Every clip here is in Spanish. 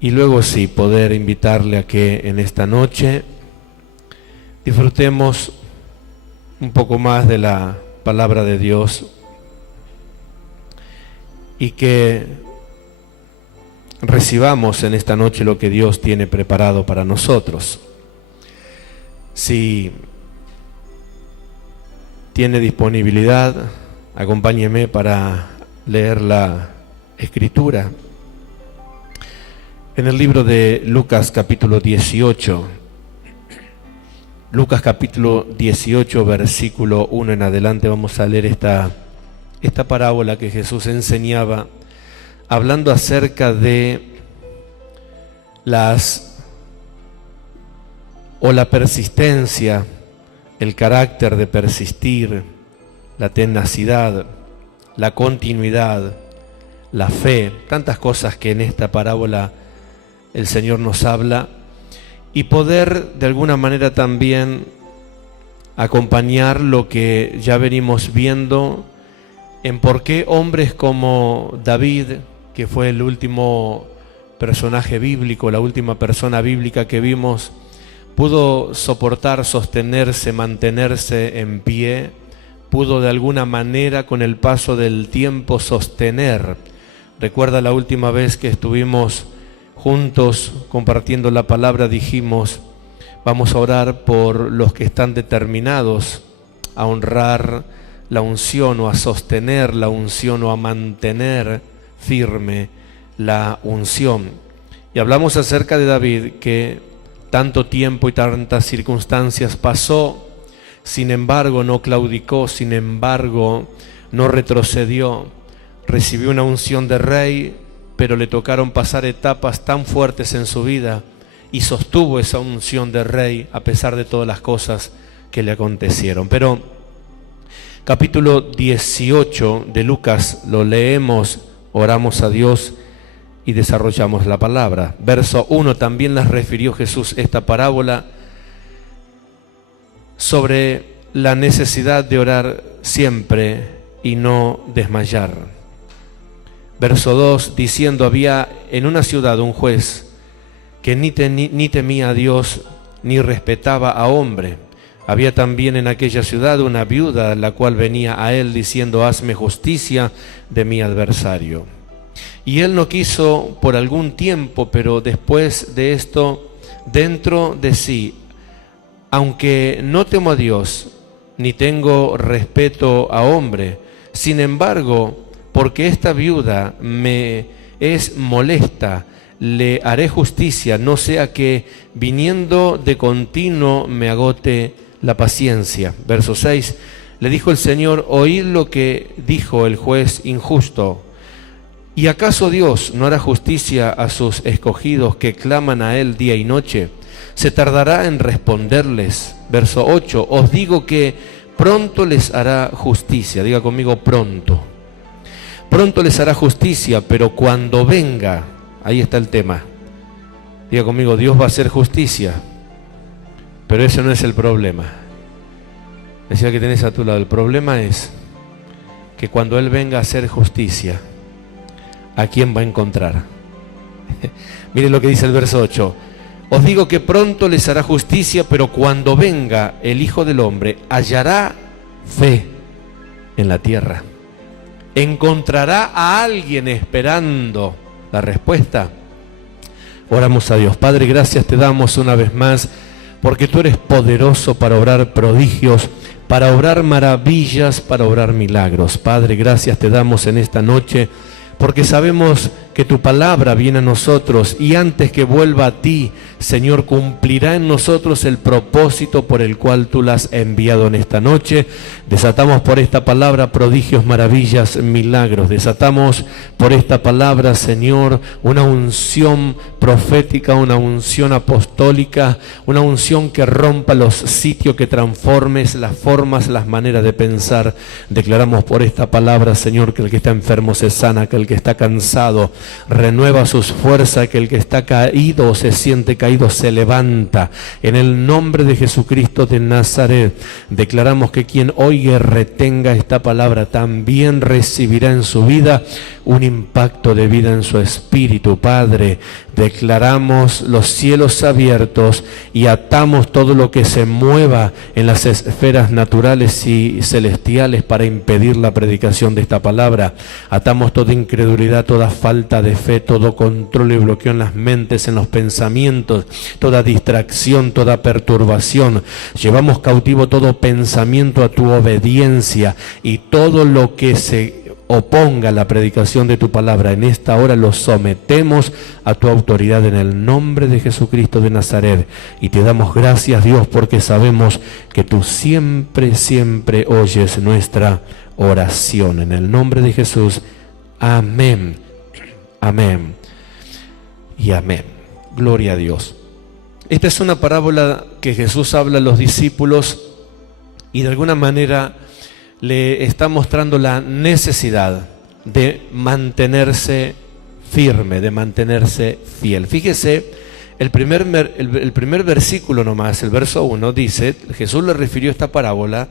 y luego sí poder invitarle a que en esta noche disfrutemos un poco más de la palabra de Dios y que recibamos en esta noche lo que Dios tiene preparado para nosotros. Si tiene disponibilidad, acompáñeme para leer la Escritura en el libro de Lucas capítulo 18. Lucas capítulo 18, versículo 1 en adelante, vamos a leer esta parábola que Jesús enseñaba, hablando acerca de la persistencia, el carácter de persistir, la tenacidad, la continuidad, la fe, tantas cosas que en esta parábola el Señor nos habla, y poder de alguna manera también acompañar lo que ya venimos viendo en por qué hombres como David, que fue el último personaje bíblico, la última persona bíblica que vimos, pudo soportar, sostenerse, mantenerse en pie, pudo de alguna manera con el paso del tiempo sostener. Recuerda la última vez que estuvimos juntos compartiendo la palabra, dijimos, vamos a orar por los que están determinados a honrar la unción o a sostener la unción o a mantener firme la unción. Y hablamos acerca de David, que tanto tiempo y tantas circunstancias pasó, sin embargo no claudicó, sin embargo no retrocedió, recibió una unción de rey, pero le tocaron pasar etapas tan fuertes en su vida y sostuvo esa unción de rey a pesar de todas las cosas que le acontecieron. Pero capítulo 18 de Lucas lo leemos, oramos a Dios y desarrollamos la palabra. Verso 1, también les refirió Jesús esta parábola sobre la necesidad de orar siempre y no desmayar. Verso 2, diciendo, había en una ciudad un juez que ni temía a Dios ni respetaba a hombre. Había también en aquella ciudad una viuda, la cual venía a él diciendo, hazme justicia de mi adversario. Y él no quiso por algún tiempo, pero después de esto, dentro de sí, aunque no temo a Dios, ni tengo respeto a hombre, sin embargo, porque esta viuda me es molesta, le haré justicia, no sea que viniendo de continuo me agote la paciencia. Verso 6, le dijo el Señor, oíd lo que dijo el juez injusto. ¿Y acaso Dios no hará justicia a sus escogidos que claman a Él día y noche? ¿Se tardará en responderles? Verso 8, os digo que pronto les hará justicia. Diga conmigo, pronto. Pronto les hará justicia, pero cuando venga, ahí está el tema. Diga conmigo, Dios va a hacer justicia, pero ese no es el problema. Decía que tenés a tu lado, el problema es que cuando Él venga a hacer justicia, ¿a quién va a encontrar? Miren lo que dice el verso 8. Os digo que pronto les hará justicia, pero cuando venga el Hijo del Hombre, hallará fe en la tierra. ¿Encontrará a alguien esperando la respuesta? Oramos a Dios. Padre, gracias te damos una vez más, porque tú eres poderoso para obrar prodigios, para obrar maravillas, para obrar milagros. Padre, gracias te damos en esta noche, porque sabemos que tu palabra viene a nosotros y antes que vuelva a ti, Señor, cumplirá en nosotros el propósito por el cual tú la has enviado en esta noche. Desatamos por esta palabra prodigios, maravillas, milagros. Desatamos por esta palabra, Señor, una unción profética, una unción apostólica, una unción que rompa los sitios, que transformes las formas, las maneras de pensar. Declaramos por esta palabra, Señor, que el que está enfermo se sana, que el que está cansado renueva sus fuerzas, que el que está caído o se siente caído se levanta. En el nombre de Jesucristo de Nazaret, declaramos que quien oiga retenga esta palabra también recibirá en su vida un impacto de vida en su espíritu. Padre, declaramos los cielos abiertos y atamos todo lo que se mueva en las esferas naturales y celestiales para impedir la predicación de esta palabra. Atamos toda incredulidad, toda falta de fe, todo control y bloqueo en las mentes, en los pensamientos, toda distracción, toda perturbación. Llevamos cautivo todo pensamiento a tu obediencia, y todo lo que se oponga a la predicación de tu palabra en esta hora lo sometemos a tu autoridad en el nombre de Jesucristo de Nazaret. Y te damos gracias, Dios, porque sabemos que tú siempre, siempre oyes nuestra oración. En el nombre de Jesús, amén, amén y amén. Gloria a Dios. Esta es una parábola que Jesús habla a los discípulos y de alguna manera le está mostrando la necesidad de mantenerse firme, de mantenerse fiel. Fíjese, el primer versículo nomás, el verso 1, dice, Jesús le refirió esta parábola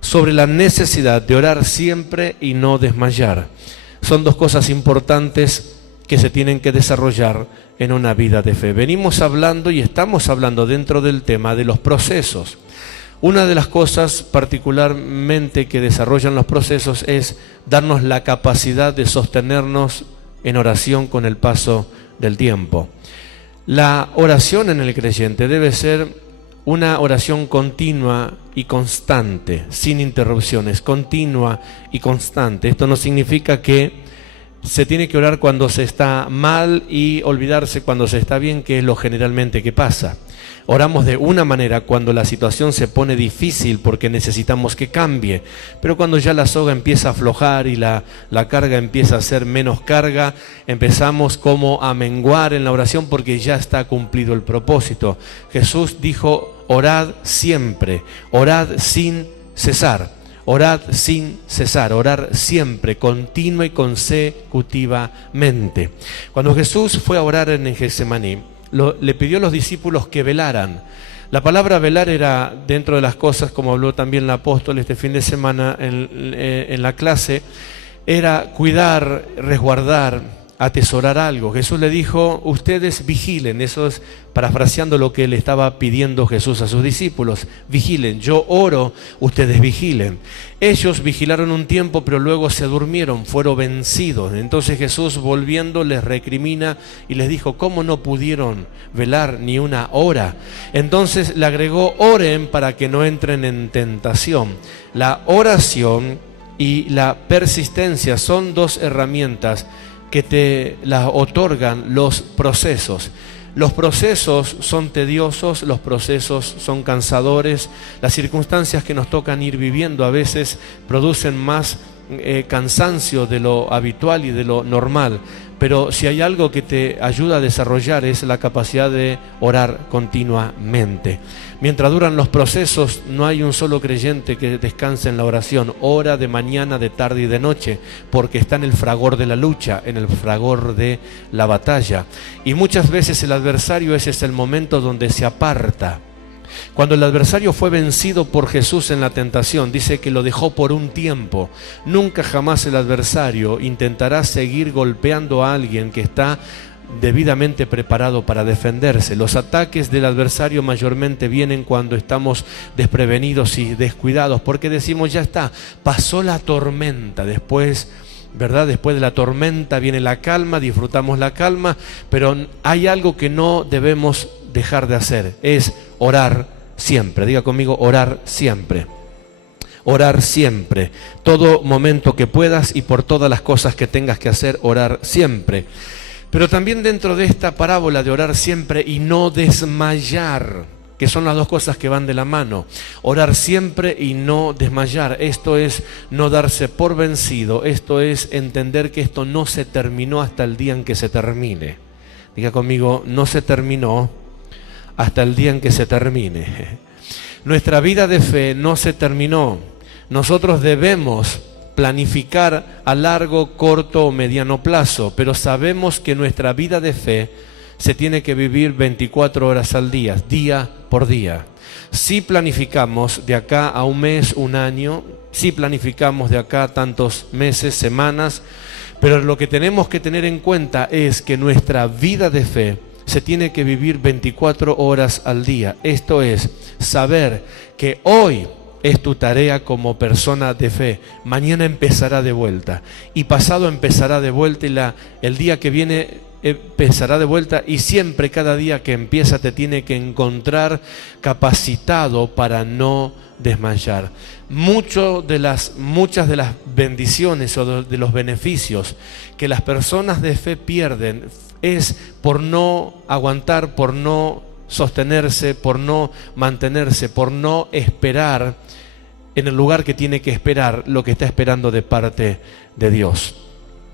sobre la necesidad de orar siempre y no desmayar. Son dos cosas importantes que se tienen que desarrollar en una vida de fe. Venimos hablando y estamos hablando dentro del tema de los procesos. Una de las cosas particularmente que desarrollan los procesos es darnos la capacidad de sostenernos en oración con el paso del tiempo. La oración en el creyente debe ser una oración continua y constante, sin interrupciones, continua y constante. Esto no significa que se tiene que orar cuando se está mal y olvidarse cuando se está bien, que es lo generalmente que pasa. Oramos de una manera cuando la situación se pone difícil porque necesitamos que cambie, pero cuando ya la soga empieza a aflojar y la carga empieza a ser menos carga, empezamos como a menguar en la oración porque ya está cumplido el propósito. Jesús dijo, orad siempre, orad sin cesar, orad sin cesar, orar siempre, continua y consecutivamente. Cuando Jesús fue a orar en Getsemaní, le pidió a los discípulos que velaran. La palabra velar era, dentro de las cosas, como habló también el apóstol este fin de semana en la clase, era cuidar, resguardar, atesorar algo. Jesús le dijo, ustedes vigilen. Eso es parafraseando lo que le estaba pidiendo Jesús a sus discípulos. Vigilen, yo oro, ustedes vigilen. Ellos vigilaron un tiempo, pero luego se durmieron, fueron vencidos. Entonces Jesús, volviendo, les recrimina y les dijo, ¿cómo no pudieron velar ni una hora? Entonces le agregó, oren para que no entren en tentación. La oración y la persistencia son dos herramientas que te las otorgan los procesos. Los procesos son tediosos, los procesos son cansadores, las circunstancias que nos tocan ir viviendo a veces producen más cansancio de lo habitual y de lo normal, pero si hay algo que te ayuda a desarrollar es la capacidad de orar continuamente. Mientras duran los procesos, no hay un solo creyente que descanse en la oración. Ora de mañana, de tarde y de noche, porque está en el fragor de la lucha, en el fragor de la batalla. Y muchas veces el adversario, ese es el momento donde se aparta. Cuando el adversario fue vencido por Jesús en la tentación, dice que lo dejó por un tiempo. Nunca jamás el adversario intentará seguir golpeando a alguien que está debidamente preparado para defenderse. Los ataques del adversario mayormente vienen cuando estamos desprevenidos y descuidados, porque decimos, ya está, pasó la tormenta, después, ¿verdad? Después de la tormenta viene la calma, disfrutamos la calma, pero hay algo que no debemos dejar de hacer, es orar siempre. Diga conmigo, orar siempre. Orar siempre, todo momento que puedas y por todas las cosas que tengas que hacer, orar siempre. Pero también dentro de esta parábola de orar siempre y no desmayar, que son las dos cosas que van de la mano. Orar siempre y no desmayar. Esto es no darse por vencido. Esto es entender que esto no se terminó hasta el día en que se termine. Diga conmigo, no se terminó hasta el día en que se termine. Nuestra vida de fe no se terminó. Nosotros debemos planificar a largo, corto o mediano plazo, pero sabemos que nuestra vida de fe se tiene que vivir 24 horas al día, día por día. Si planificamos de acá a un mes, un año, si planificamos de acá tantos meses, semanas, Pero lo que tenemos que tener en cuenta es que nuestra vida de fe se tiene que vivir 24 horas al día. Esto es, saber que hoy es tu tarea como persona de fe. Mañana empezará de vuelta. Y pasado empezará de vuelta. Y el día que viene empezará de vuelta. Y siempre, cada día que empieza, te tiene que encontrar capacitado para no desmayar. Muchas de las bendiciones o de los beneficios que las personas de fe pierden es por no aguantar, por no sostenerse, por no mantenerse, por no esperar en el lugar que tiene que esperar lo que está esperando de parte de Dios.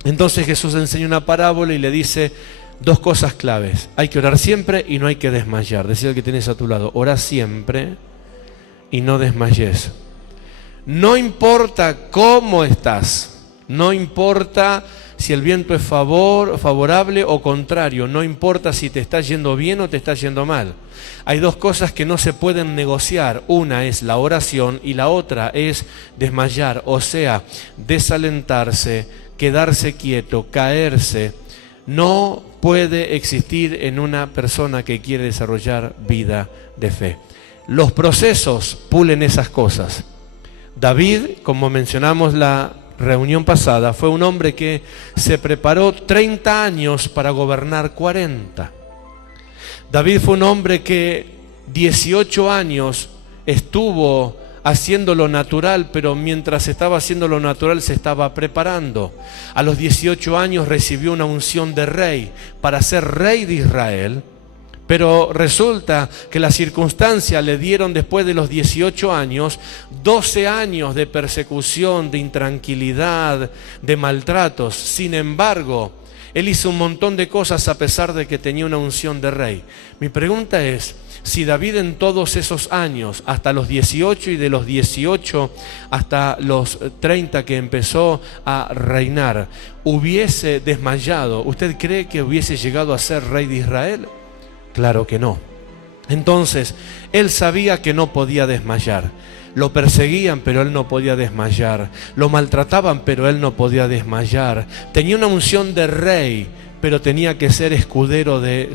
Entonces Jesús enseña una parábola y le dice dos cosas claves: hay que orar siempre y no hay que desmayar. Decía el que tienes a tu lado: ora siempre y no desmayes. No importa cómo estás, no importa si el viento es favorable o contrario, no importa si te está yendo bien o te está yendo mal. Hay dos cosas que no se pueden negociar. Una es la oración y la otra es desmayar, o sea, desalentarse, quedarse quieto, caerse. No puede existir en una persona que quiere desarrollar vida de fe. Los procesos pulen esas cosas. David, como mencionamos la reunión pasada, fue un hombre que se preparó 30 años para gobernar 40. David fue un hombre que 18 años estuvo haciendo lo natural, pero mientras estaba haciendo lo natural se estaba preparando. A los 18 años recibió una unción de rey para ser rey de Israel. Pero resulta que las circunstancias le dieron, después de los 18 años, 12 años de persecución, de intranquilidad, de maltratos. Sin embargo, él hizo un montón de cosas a pesar de que tenía una unción de rey. Mi pregunta es, si David en todos esos años, hasta los 18 y de los 18 hasta los 30 que empezó a reinar, hubiese desmayado, ¿usted cree que hubiese llegado a ser rey de Israel? Claro que no. Entonces, él sabía que no podía desmayar. Lo perseguían, pero él no podía desmayar. Lo maltrataban, pero él no podía desmayar. Tenía una unción de rey, pero tenía que ser escudero de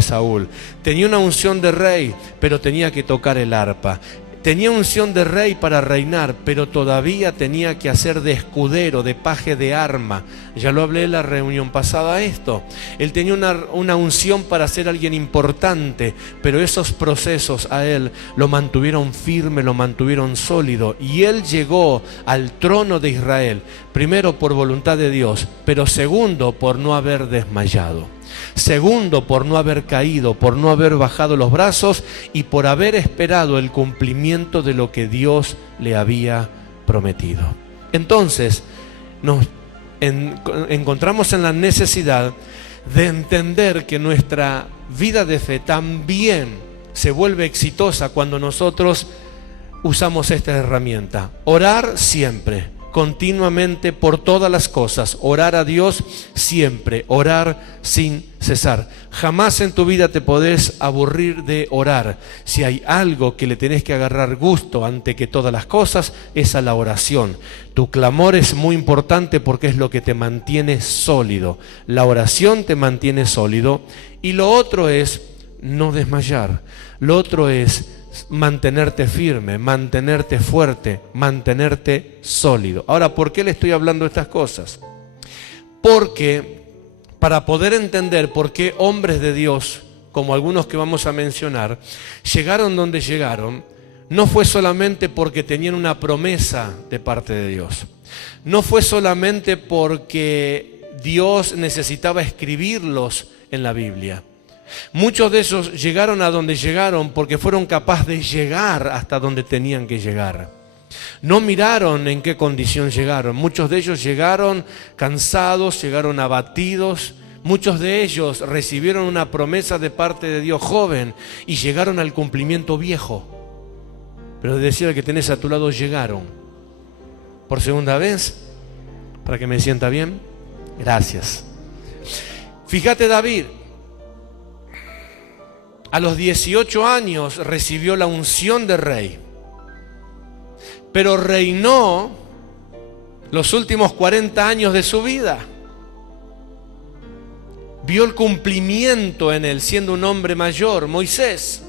Saúl. Tenía una unción de rey, pero tenía que tocar el arpa. Tenía unción de rey para reinar, pero todavía tenía que hacer de escudero, de paje de arma. Ya lo hablé en la reunión pasada esto. Él tenía una unción para ser alguien importante, pero esos procesos a él lo mantuvieron firme, lo mantuvieron sólido. Y él llegó al trono de Israel, primero por voluntad de Dios, pero segundo por no haber desmayado. Segundo, por no haber caído, por no haber bajado los brazos y por haber esperado el cumplimiento de lo que Dios le había prometido. Entonces, nos encontramos en la necesidad de entender que nuestra vida de fe también se vuelve exitosa cuando nosotros usamos esta herramienta. Orar siempre, continuamente, por todas las cosas. Orar a Dios siempre, orar sin cesar. Jamás en tu vida te podés aburrir de orar. Si hay algo que le tenés que agarrar gusto ante que todas las cosas, es a la oración. Tu clamor es muy importante porque es lo que te mantiene sólido. La oración te mantiene sólido. Y lo otro es no desmayar. Lo otro es mantenerte firme, mantenerte fuerte, mantenerte sólido. Ahora, ¿por qué le estoy hablando de estas cosas? Porque para poder entender por qué hombres de Dios, como algunos que vamos a mencionar, llegaron donde llegaron, no fue solamente porque tenían una promesa de parte de Dios. No fue solamente porque Dios necesitaba escribirlos en la Biblia. Muchos de esos llegaron a donde llegaron porque fueron capaces de llegar hasta donde tenían que llegar. No miraron en qué condición llegaron. Muchos de ellos llegaron cansados, llegaron abatidos. Muchos de ellos recibieron una promesa de parte de Dios joven y llegaron al cumplimiento viejo. Pero decía el que tenés a tu lado, llegaron. Por segunda vez, para que me sienta bien, gracias. Fíjate, David. A los 18 años recibió la unción de rey, pero reinó los últimos 40 años de su vida. vio el cumplimiento en él, siendo un hombre mayor. Moisés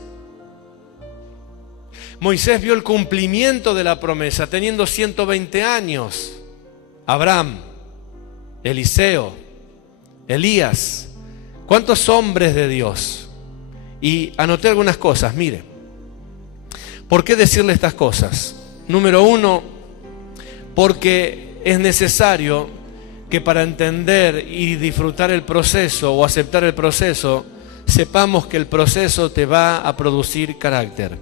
vio el cumplimiento de la promesa, teniendo 120 años. Abraham, Eliseo, Elías, ¿cuántos hombres de Dios? Y anoté algunas cosas, mire. ¿Por qué decirle estas cosas? Número uno, porque es necesario que para entender y disfrutar el proceso o aceptar el proceso, sepamos que el proceso te va a producir carácter.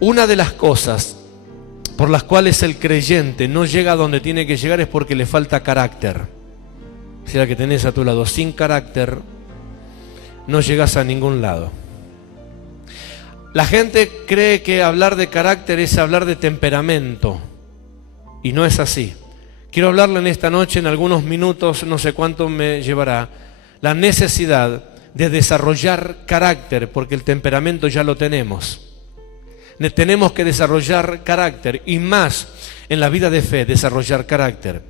Una de las cosas por las cuales el creyente no llega a donde tiene que llegar es porque le falta carácter. Si la que tenés a tu lado, sin carácter, no llegas a ningún lado. La gente cree que hablar de carácter es hablar de temperamento, y no es así. Quiero hablarle en esta noche, en algunos minutos, no sé cuánto me llevará, la necesidad de desarrollar carácter, porque el temperamento ya lo tenemos. Tenemos que desarrollar carácter, y más en la vida de fe, desarrollar carácter.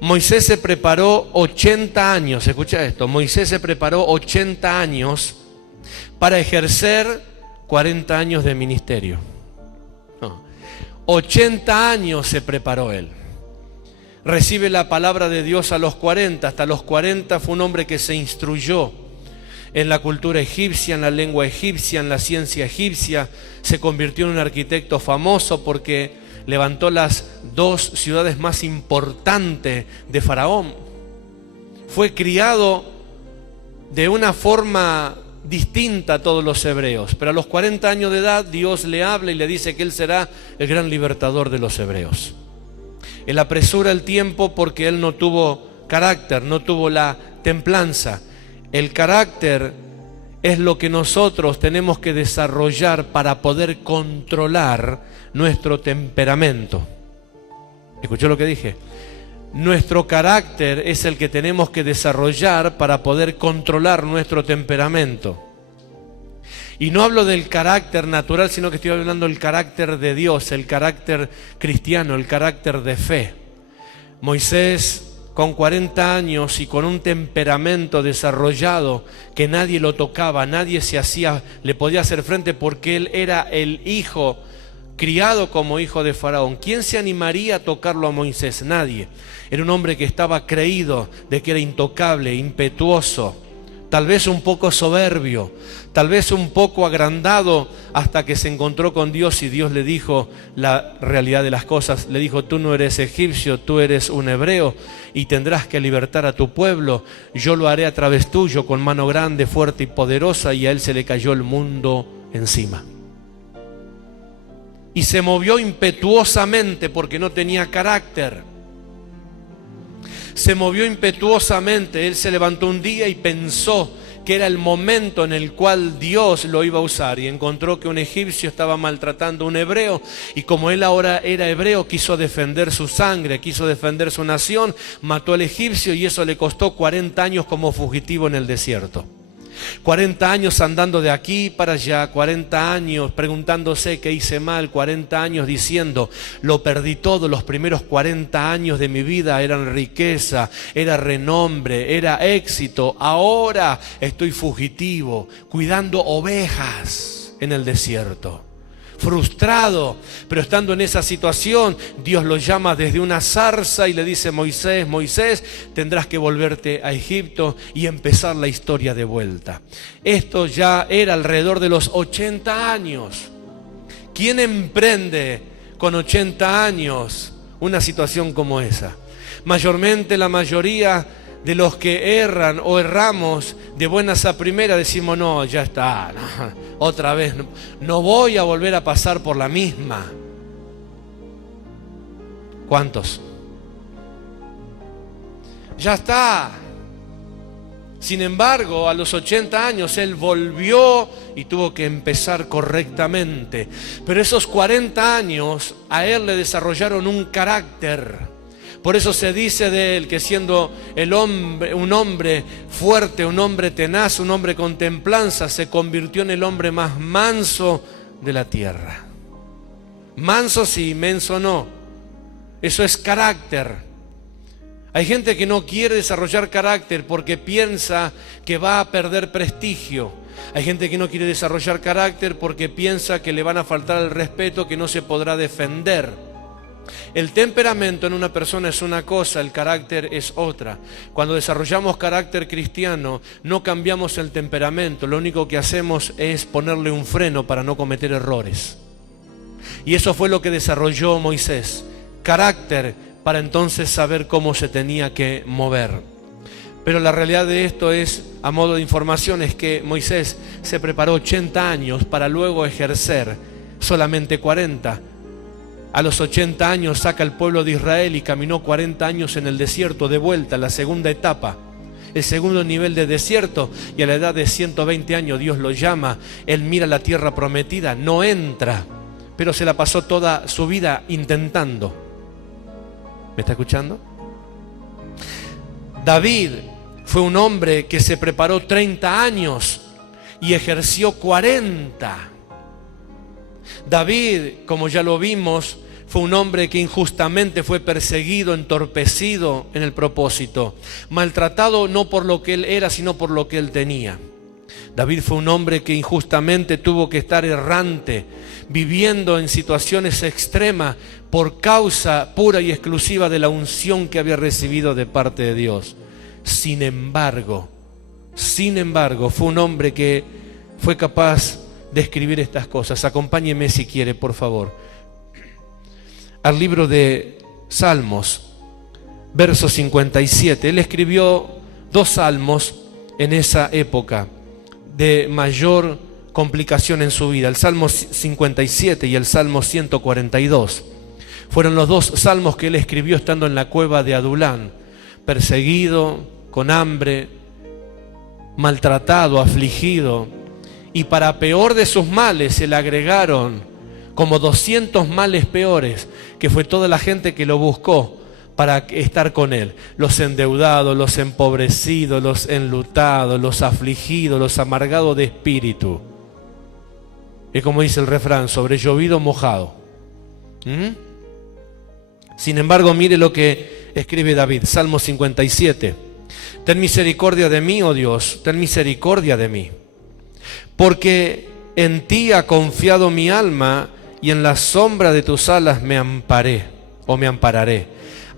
Moisés se preparó 80 años, escucha esto, Moisés se preparó 80 años para ejercer 40 años de ministerio. 80 años se preparó él. Recibe la palabra de Dios a los 40, hasta los 40 fue un hombre que se instruyó en la cultura egipcia, en la lengua egipcia, en la ciencia egipcia. Se convirtió en un arquitecto famoso porque levantó las 2 ciudades más importantes de Faraón. Fue criado de una forma distinta a todos los hebreos, pero a los 40 años de edad Dios le habla y le dice que él será el gran libertador de los hebreos. Él apresura el tiempo porque él no tuvo carácter, no tuvo la templanza. El carácter es lo que nosotros tenemos que desarrollar para poder controlar nuestro temperamento. ¿Escuchó lo que dije? Nuestro carácter es el que tenemos que desarrollar para poder controlar nuestro temperamento. Y no hablo del carácter natural, sino que estoy hablando del carácter de Dios, el carácter cristiano, el carácter de fe. Moisés, con 40 años y con un temperamento desarrollado que nadie lo tocaba, nadie le podía hacer frente porque él era el hijo, criado como hijo de Faraón. ¿Quién se animaría a tocarlo a Moisés? Nadie. Era un hombre que estaba creído de que era intocable, impetuoso, tal vez un poco soberbio, tal vez un poco agrandado, hasta que se encontró con Dios y Dios le dijo la realidad de las cosas. Le dijo: tú no eres egipcio, tú eres un hebreo y tendrás que libertar a tu pueblo. Yo lo haré a través tuyo con mano grande, fuerte y poderosa. Y a él se le cayó el mundo encima. Y se movió impetuosamente porque no tenía carácter. Se movió impetuosamente. Él se levantó un día y pensó que era el momento en el cual Dios lo iba a usar, y encontró que un egipcio estaba maltratando a un hebreo, y como él ahora era hebreo, quiso defender su sangre, quiso defender su nación, mató al egipcio, y eso le costó 40 años como fugitivo en el desierto. 40 años andando de aquí para allá, 40 años preguntándose qué hice mal, 40 años diciendo: lo perdí todo. Los primeros 40 años de mi vida eran riqueza, era renombre, era éxito. Ahora estoy fugitivo, cuidando ovejas en el desierto. Frustrado, pero estando en esa situación, Dios lo llama desde una zarza y le dice: Moisés, Moisés, tendrás que volverte a Egipto y empezar la historia de vuelta. Esto ya era alrededor de los 80 años. ¿Quién emprende con 80 años una situación como esa? Mayormente la mayoría de los que erran o erramos de buenas a primeras decimos: no, ya está, no, otra vez, no voy a volver a pasar por la misma. ¿Cuántos? Ya está. Sin embargo, a los 80 años él volvió y tuvo que empezar correctamente. Pero esos 40 años a él le desarrollaron un carácter. Por eso se dice de él que siendo un hombre fuerte, un hombre tenaz, un hombre con templanza, se convirtió en el hombre más manso de la tierra. Manso sí, menso no. Eso es carácter. Hay gente que no quiere desarrollar carácter porque piensa que va a perder prestigio. Hay gente que no quiere desarrollar carácter porque piensa que le van a faltar el respeto, que no se podrá defender. El temperamento en una persona es una cosa, el carácter es otra. Cuando desarrollamos carácter cristiano, no cambiamos el temperamento, lo único que hacemos es ponerle un freno para no cometer errores. Y eso fue lo que desarrolló Moisés, carácter para entonces saber cómo se tenía que mover. Pero la realidad de esto es, a modo de información, es que Moisés se preparó 80 años para luego ejercer solamente 40. A los 80 años saca al pueblo de Israel y caminó 40 años en el desierto de vuelta, la segunda etapa, el segundo nivel de desierto, y a la edad de 120 años Dios lo llama, él mira la tierra prometida, no entra, pero se la pasó toda su vida intentando. ¿Me está escuchando? David fue un hombre que se preparó 30 años y ejerció 40. David, como ya lo vimos, fue un hombre que injustamente fue perseguido, entorpecido en el propósito, maltratado no por lo que él era, sino por lo que él tenía. David fue un hombre que injustamente tuvo que estar errante, viviendo en situaciones extremas por causa pura y exclusiva de la unción que había recibido de parte de Dios. Sin embargo, fue un hombre que fue capaz de escribir estas cosas. Acompáñeme si quiere, por favor, al libro de Salmos, verso 57. Él escribió 2 salmos en esa época de mayor complicación en su vida, el Salmo 57 y el Salmo 142. Fueron los 2 salmos que él escribió estando en la cueva de Adulán, perseguido, con hambre, maltratado, afligido, y para peor de sus males se le agregaron como 200 males peores, que fue toda la gente que lo buscó para estar con él: los endeudados, los empobrecidos, los enlutados, los afligidos, los amargados de espíritu. Es como dice el refrán, sobre llovido mojado. Sin embargo, mire lo que escribe David, Salmo 57. Ten misericordia de mí, oh Dios, ten misericordia de mí, porque en ti ha confiado mi alma, y en la sombra de tus alas me amparé, o me ampararé,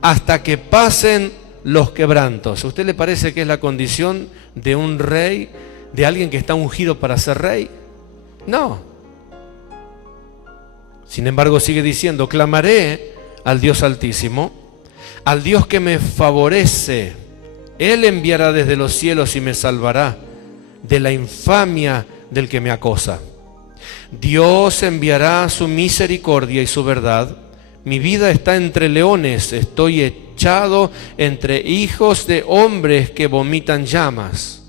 hasta que pasen los quebrantos. ¿A usted le parece que es la condición de un rey, de alguien que está ungido para ser rey? No. Sin embargo, sigue diciendo: clamaré al Dios Altísimo, al Dios que me favorece. Él enviará desde los cielos y me salvará de la infamia del que me acosa. Dios enviará su misericordia y su verdad. Mi vida está entre leones, estoy echado entre hijos de hombres que vomitan llamas.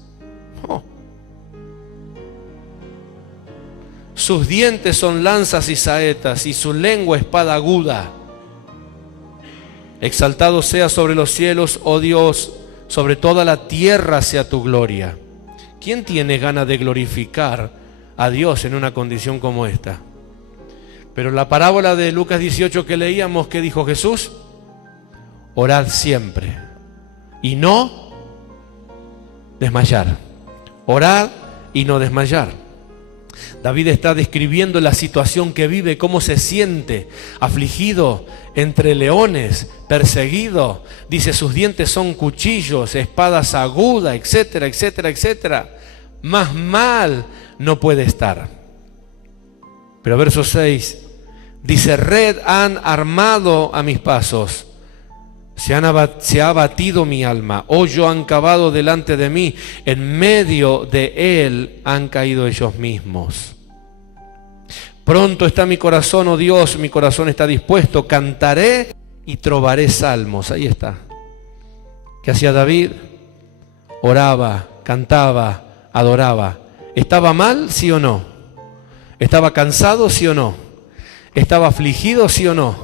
Sus dientes son lanzas y saetas, y su lengua espada aguda. Exaltado sea sobre los cielos, oh Dios, sobre toda la tierra sea tu gloria. ¿Quién tiene ganas de glorificar a Dios en una condición como esta? Pero la parábola de Lucas 18 que leíamos, ¿qué dijo Jesús? Orad siempre y no desmayar. Orad y no desmayar. David está describiendo la situación que vive, cómo se siente, afligido, entre leones, perseguido. Dice, sus dientes son cuchillos, espadas agudas, etcétera, etcétera, etcétera. Más mal no puede estar. Pero verso 6 dice: red han armado a mis pasos, se ha abatido mi alma, hoyo han cavado delante de mí, en medio de él han caído ellos mismos. Pronto está mi corazón, oh Dios, mi corazón está dispuesto, cantaré y trovaré salmos. Ahí está. ¿Qué hacía David? Oraba, cantaba, adoraba. ¿Estaba mal, sí o no? ¿Estaba cansado, sí o no? ¿Estaba afligido, sí o no?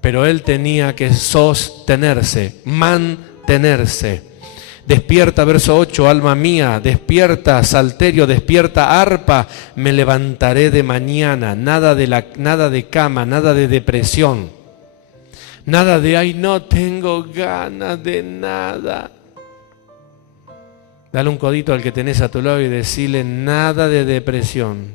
Pero él tenía que sostenerse, mantenerse. Despierta, verso 8, alma mía, despierta, salterio, despierta, arpa, me levantaré de mañana, nada de cama, nada de depresión. Nada de, ay, no tengo ganas de nada. Dale un codito al que tenés a tu lado y decirle, nada de depresión.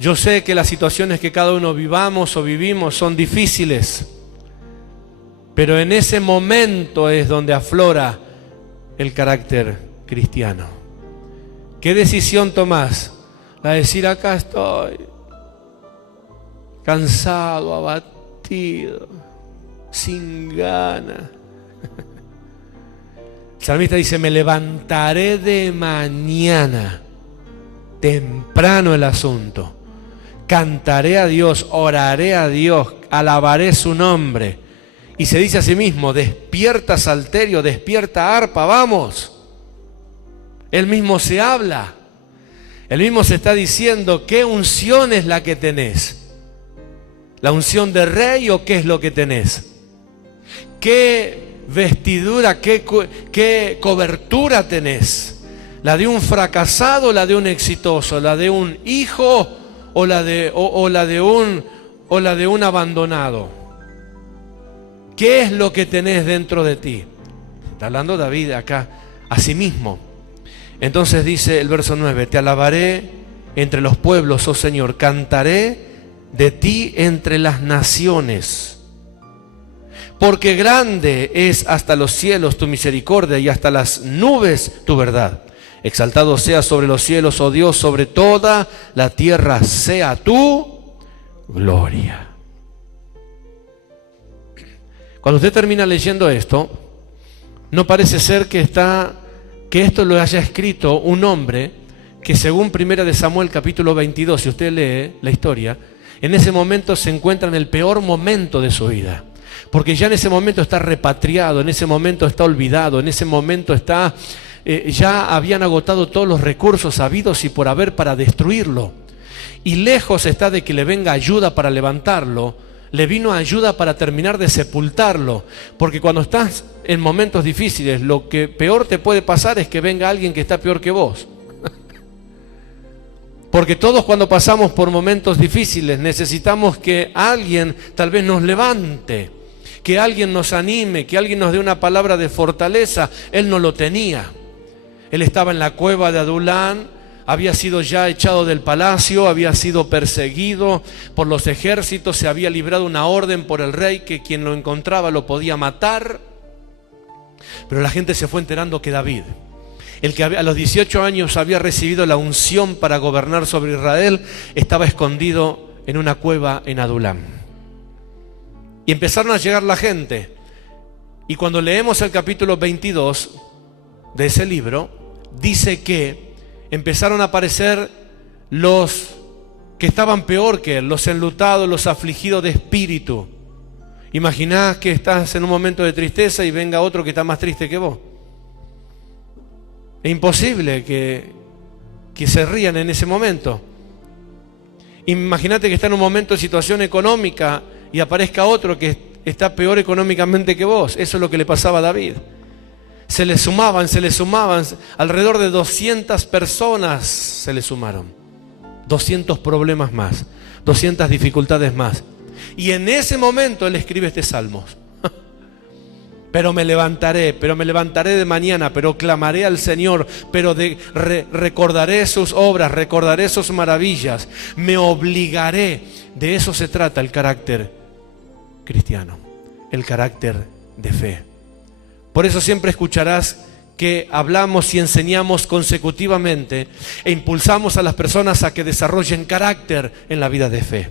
Yo sé que las situaciones que cada uno vivamos o vivimos son difíciles, pero en ese momento es donde aflora el carácter cristiano. ¿Qué decisión tomás? La de decir, acá estoy, cansado, abatido, sin ganas. El salmista dice, me levantaré de mañana, temprano el asunto. Cantaré a Dios, oraré a Dios, alabaré su nombre. Y se dice a sí mismo, despierta salterio, despierta arpa, vamos. Él mismo se habla. Él mismo se está diciendo, ¿qué unción es la que tenés? ¿La unción de rey o qué es lo que tenés? ¿Qué vestidura, qué cobertura tenés? ¿La de un fracasado o la de un exitoso? ¿La de un hijo o la de un abandonado? ¿Qué es lo que tenés dentro de ti? Está hablando David acá a sí mismo. Entonces dice el verso 9, te alabaré entre los pueblos, oh Señor, cantaré de ti entre las naciones. Porque grande es hasta los cielos tu misericordia y hasta las nubes tu verdad. Exaltado sea sobre los cielos, oh Dios, sobre toda la tierra sea tu gloria. Cuando usted termina leyendo esto, no parece ser que esto lo haya escrito un hombre que según 1 Samuel capítulo 22, si usted lee la historia, en ese momento se encuentra en el peor momento de su vida. Porque ya en ese momento está repatriado, en ese momento está olvidado, en ese momento ya habían agotado todos los recursos habidos y por haber para destruirlo. Y lejos está de que le venga ayuda para levantarlo, le vino ayuda para terminar de sepultarlo. Porque cuando estás en momentos difíciles, lo que peor te puede pasar es que venga alguien que está peor que vos. Porque todos cuando pasamos por momentos difíciles necesitamos que alguien tal vez nos levante, que alguien nos anime, que alguien nos dé una palabra de fortaleza. Él no lo tenía. Él estaba en la cueva de Adulán, había sido ya echado del palacio, había sido perseguido por los ejércitos, se había librado una orden por el rey que quien lo encontraba lo podía matar. Pero la gente se fue enterando que David, el que a los 18 años había recibido la unción para gobernar sobre Israel, estaba escondido en una cueva en Adulán. Y empezaron a llegar la gente. Y cuando leemos el capítulo 22 de ese libro, dice que empezaron a aparecer los que estaban peor que él, los enlutados, los afligidos de espíritu. Imaginás que estás en un momento de tristeza y venga otro que está más triste que vos. Es imposible que se rían en ese momento. Imagínate que está en un momento de situación económica y aparezca otro que está peor económicamente que vos. Eso es lo que le pasaba a David. Se le sumaban, alrededor de 200 personas se le sumaron. 200 problemas más, 200 dificultades más. Y en ese momento él escribe este salmo. Pero me levantaré de mañana, pero clamaré al Señor, pero recordaré sus obras, recordaré sus maravillas, me obligaré. De eso se trata el carácter cristiano, el carácter de fe. Por eso siempre escucharás que hablamos y enseñamos consecutivamente e impulsamos a las personas a que desarrollen carácter en la vida de fe.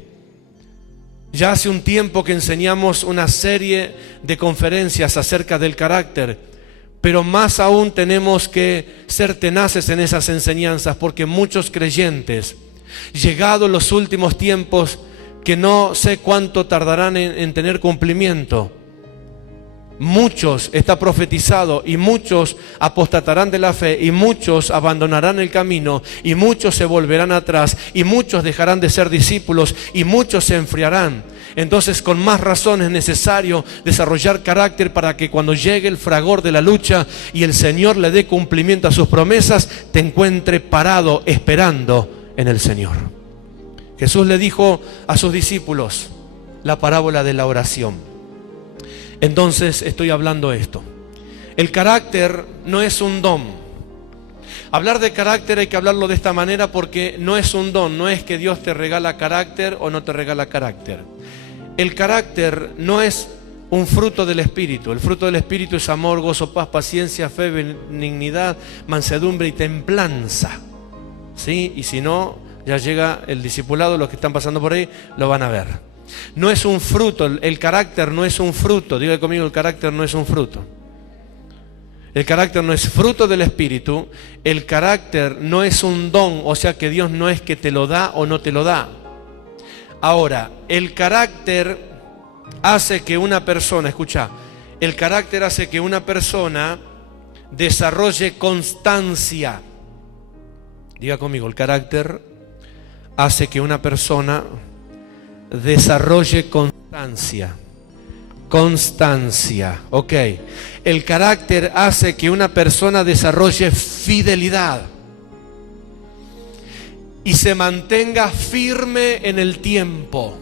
Ya hace un tiempo que enseñamos una serie de conferencias acerca del carácter, pero más aún tenemos que ser tenaces en esas enseñanzas, porque muchos creyentes, llegados los últimos tiempos, que no sé cuánto tardarán en tener cumplimiento, muchos, está profetizado, y muchos apostatarán de la fe, y muchos abandonarán el camino, y muchos se volverán atrás, y muchos dejarán de ser discípulos, y muchos se enfriarán. Entonces, con más razón es necesario desarrollar carácter para que cuando llegue el fragor de la lucha y el Señor le dé cumplimiento a sus promesas, te encuentre parado esperando en el Señor. Jesús le dijo a sus discípulos la parábola de la oración. Entonces estoy hablando esto. El carácter no es un don. Hablar de carácter hay que hablarlo de esta manera porque no es un don, no es que Dios te regala carácter o no te regala carácter. El carácter no es un fruto del Espíritu. El fruto del Espíritu es amor, gozo, paz, paciencia, fe, benignidad, mansedumbre y templanza. ¿Sí? Y si no, ya llega el discipulado, los que están pasando por ahí lo van a ver. No es un fruto, el carácter no es un fruto. Diga conmigo, el carácter no es un fruto. El carácter no es fruto del Espíritu. El carácter no es un don, o sea que Dios no es que te lo da o no te lo da. Ahora, el carácter hace que una persona, escucha, el carácter hace que una persona desarrolle constancia. Diga conmigo, el carácter hace que una persona desarrolle constancia. Constancia, ok. El carácter hace que una persona desarrolle fidelidad y se mantenga firme en el tiempo.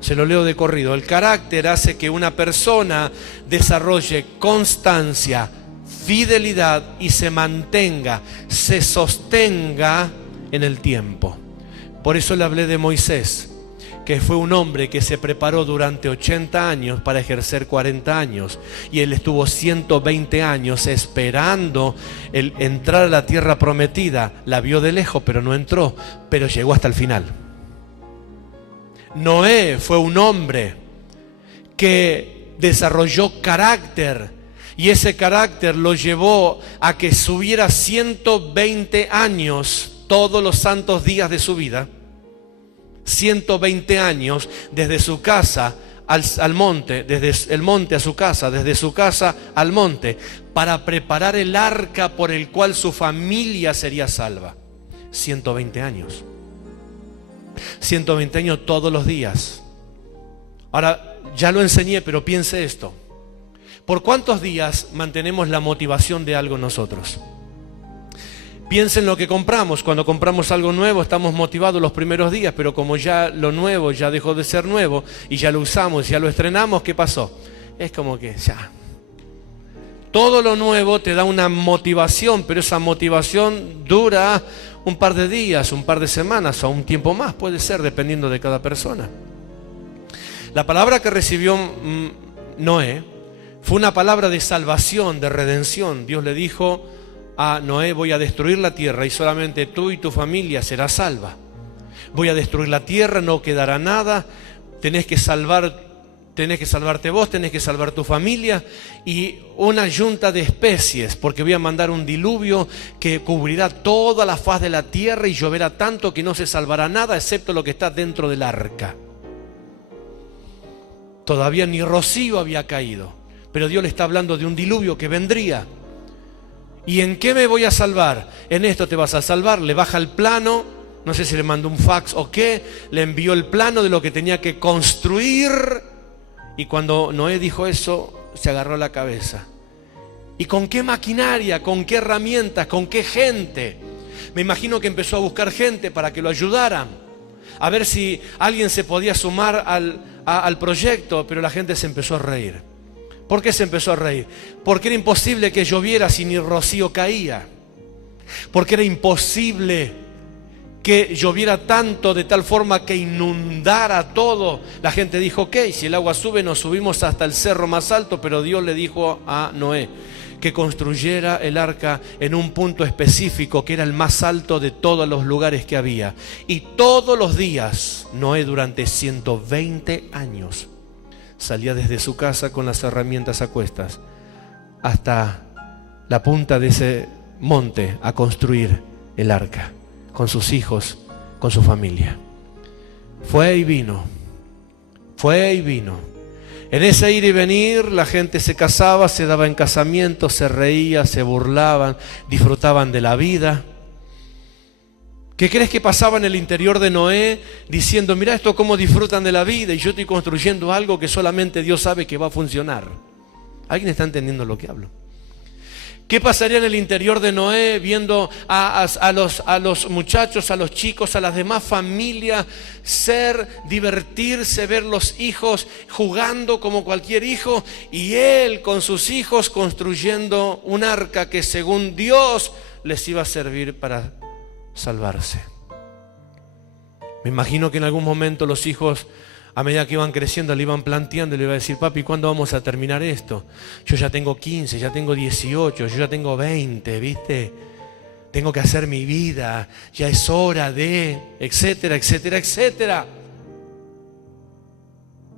Se lo leo de corrido. El carácter hace que una persona desarrolle constancia, fidelidad y se mantenga, se sostenga en el tiempo. Por eso le hablé de Moisés, que fue un hombre que se preparó durante 80 años para ejercer 40 años. Y él estuvo 120 años esperando el entrar a la tierra prometida. La vio de lejos, pero no entró, pero llegó hasta el final. Noé fue un hombre que desarrolló carácter. Y ese carácter lo llevó a que subiera 120 años todos los santos días de su vida. 120 años desde su casa al monte, desde el monte a su casa, desde su casa al monte, para preparar el arca por el cual su familia sería salva. 120 años. 120 años todos los días. Ahora, ya lo enseñé, pero piense esto. ¿Por cuántos días mantenemos la motivación de algo nosotros? Piensen en lo que compramos. Cuando compramos algo nuevo estamos motivados los primeros días, pero como ya lo nuevo ya dejó de ser nuevo y ya lo usamos, ya lo estrenamos, ¿qué pasó? Es como que ya. Todo lo nuevo te da una motivación, pero esa motivación dura un par de días, un par de semanas o un tiempo más, puede ser, dependiendo de cada persona. La palabra que recibió Noé fue una palabra de salvación, de redención. Dios le dijo a Noé: voy a destruir la tierra y solamente tú y tu familia serás salva. Voy a destruir la tierra, no quedará nada, tenés que salvarte vos, tenés que salvar tu familia y una yunta de especies, porque voy a mandar un diluvio que cubrirá toda la faz de la tierra y lloverá tanto que no se salvará nada excepto lo que está dentro del arca. Todavía ni rocío había caído, pero Dios le está hablando de un diluvio que vendría. ¿Y en qué me voy a salvar? En esto te vas a salvar. Le baja el plano, no sé si le mandó un fax o qué, le envió el plano de lo que tenía que construir. Y cuando Noé dijo eso, se agarró la cabeza. ¿Y con qué maquinaria? ¿Con qué herramientas? ¿Con qué gente? Me imagino que empezó a buscar gente para que lo ayudaran, a ver si alguien se podía sumar al proyecto, pero la gente se empezó a reír. ¿Por qué se empezó a reír? Porque era imposible que lloviera si ni rocío caía. Porque era imposible que lloviera tanto de tal forma que inundara todo. La gente dijo: ok, si el agua sube nos subimos hasta el cerro más alto, pero Dios le dijo a Noé que construyera el arca en un punto específico que era el más alto de todos los lugares que había. Y todos los días Noé durante 120 años salía desde su casa con las herramientas a cuestas hasta la punta de ese monte a construir el arca, con sus hijos, con su familia. Fue y vino. En ese ir y venir la gente se casaba, se daba en casamiento, se reía, se burlaban, disfrutaban de la vida. ¿Qué crees que pasaba en el interior de Noé diciendo: mira esto cómo disfrutan de la vida y yo estoy construyendo algo que solamente Dios sabe que va a funcionar? ¿Alguien está entendiendo lo que hablo? ¿Qué pasaría en el interior de Noé viendo a los muchachos, a los chicos, a las demás familias divertirse, ver los hijos jugando como cualquier hijo y él con sus hijos construyendo un arca que según Dios les iba a servir para salvarse? Me imagino que en algún momento los hijos, a medida que iban creciendo, le iban planteando y le iba a decir: papi, ¿cuándo vamos a terminar esto? Yo ya tengo 15, ya tengo 18, yo ya tengo 20, ¿viste? Tengo que hacer mi vida, ya es hora de, etcétera, etcétera, etcétera.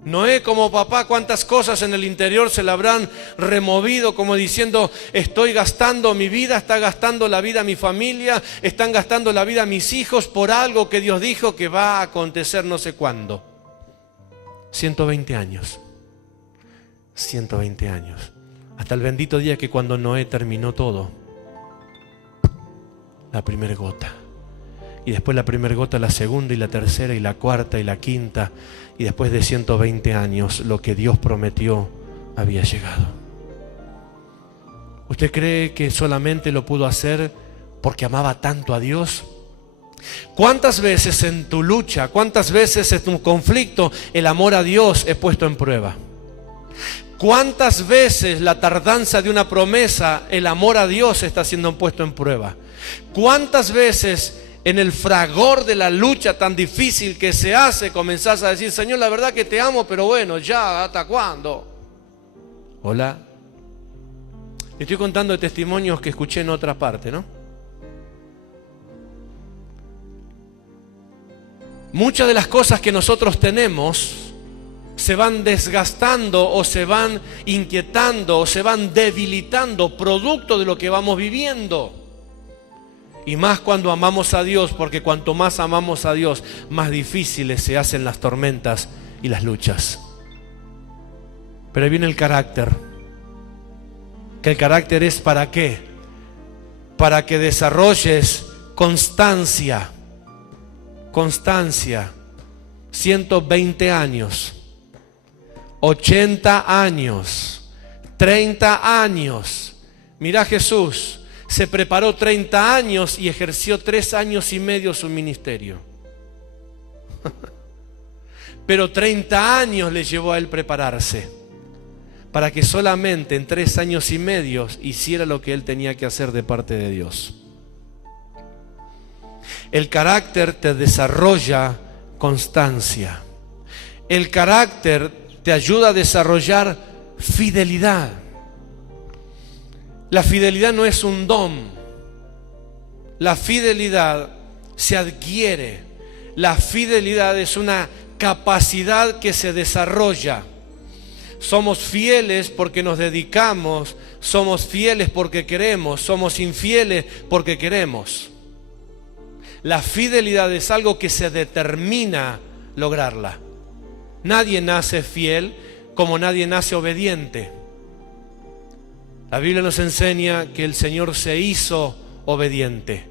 Noé como papá, cuántas cosas en el interior se le habrán removido, como diciendo: estoy gastando mi vida, está gastando la vida mi familia, están gastando la vida mis hijos por algo que Dios dijo que va a acontecer no sé cuándo. 120 años. 120 años. Hasta el bendito día que cuando Noé terminó todo, la primera gota. Y después la primera gota, la segunda y la tercera y la cuarta y la quinta. Y después de 120 años, lo que Dios prometió había llegado. ¿Usted cree que solamente lo pudo hacer porque amaba tanto a Dios? ¿Cuántas veces en tu lucha, cuántas veces en tu conflicto, el amor a Dios es puesto en prueba? ¿Cuántas veces la tardanza de una promesa, el amor a Dios está siendo puesto en prueba? ¿Cuántas veces en el fragor de la lucha tan difícil que se hace, comenzás a decir: Señor, la verdad que te amo, pero bueno, ya, ¿hasta cuándo? Hola. Estoy contando de testimonios que escuché en otra parte, ¿no? Muchas de las cosas que nosotros tenemos se van desgastando o se van inquietando o se van debilitando producto de lo que vamos viviendo. Y más cuando amamos a Dios, porque cuanto más amamos a Dios, más difíciles se hacen las tormentas y las luchas. Pero ahí viene el carácter. Que el carácter es ¿para qué? Para que desarrolles constancia. Constancia. 120 años. 80 años. 30 años. Mira, Jesús se preparó 30 años y ejerció 3 años y medio su ministerio. Pero 30 años le llevó a él prepararse para que solamente en 3 años y medio hiciera lo que él tenía que hacer de parte de Dios. El carácter te desarrolla constancia. El carácter te ayuda a desarrollar fidelidad. La fidelidad no es un don. La fidelidad se adquiere. La fidelidad es una capacidad que se desarrolla. Somos fieles porque nos dedicamos, somos fieles porque queremos, somos infieles porque queremos. La fidelidad es algo que se determina lograrla. Nadie nace fiel como nadie nace obediente. La Biblia nos enseña que el Señor se hizo obediente.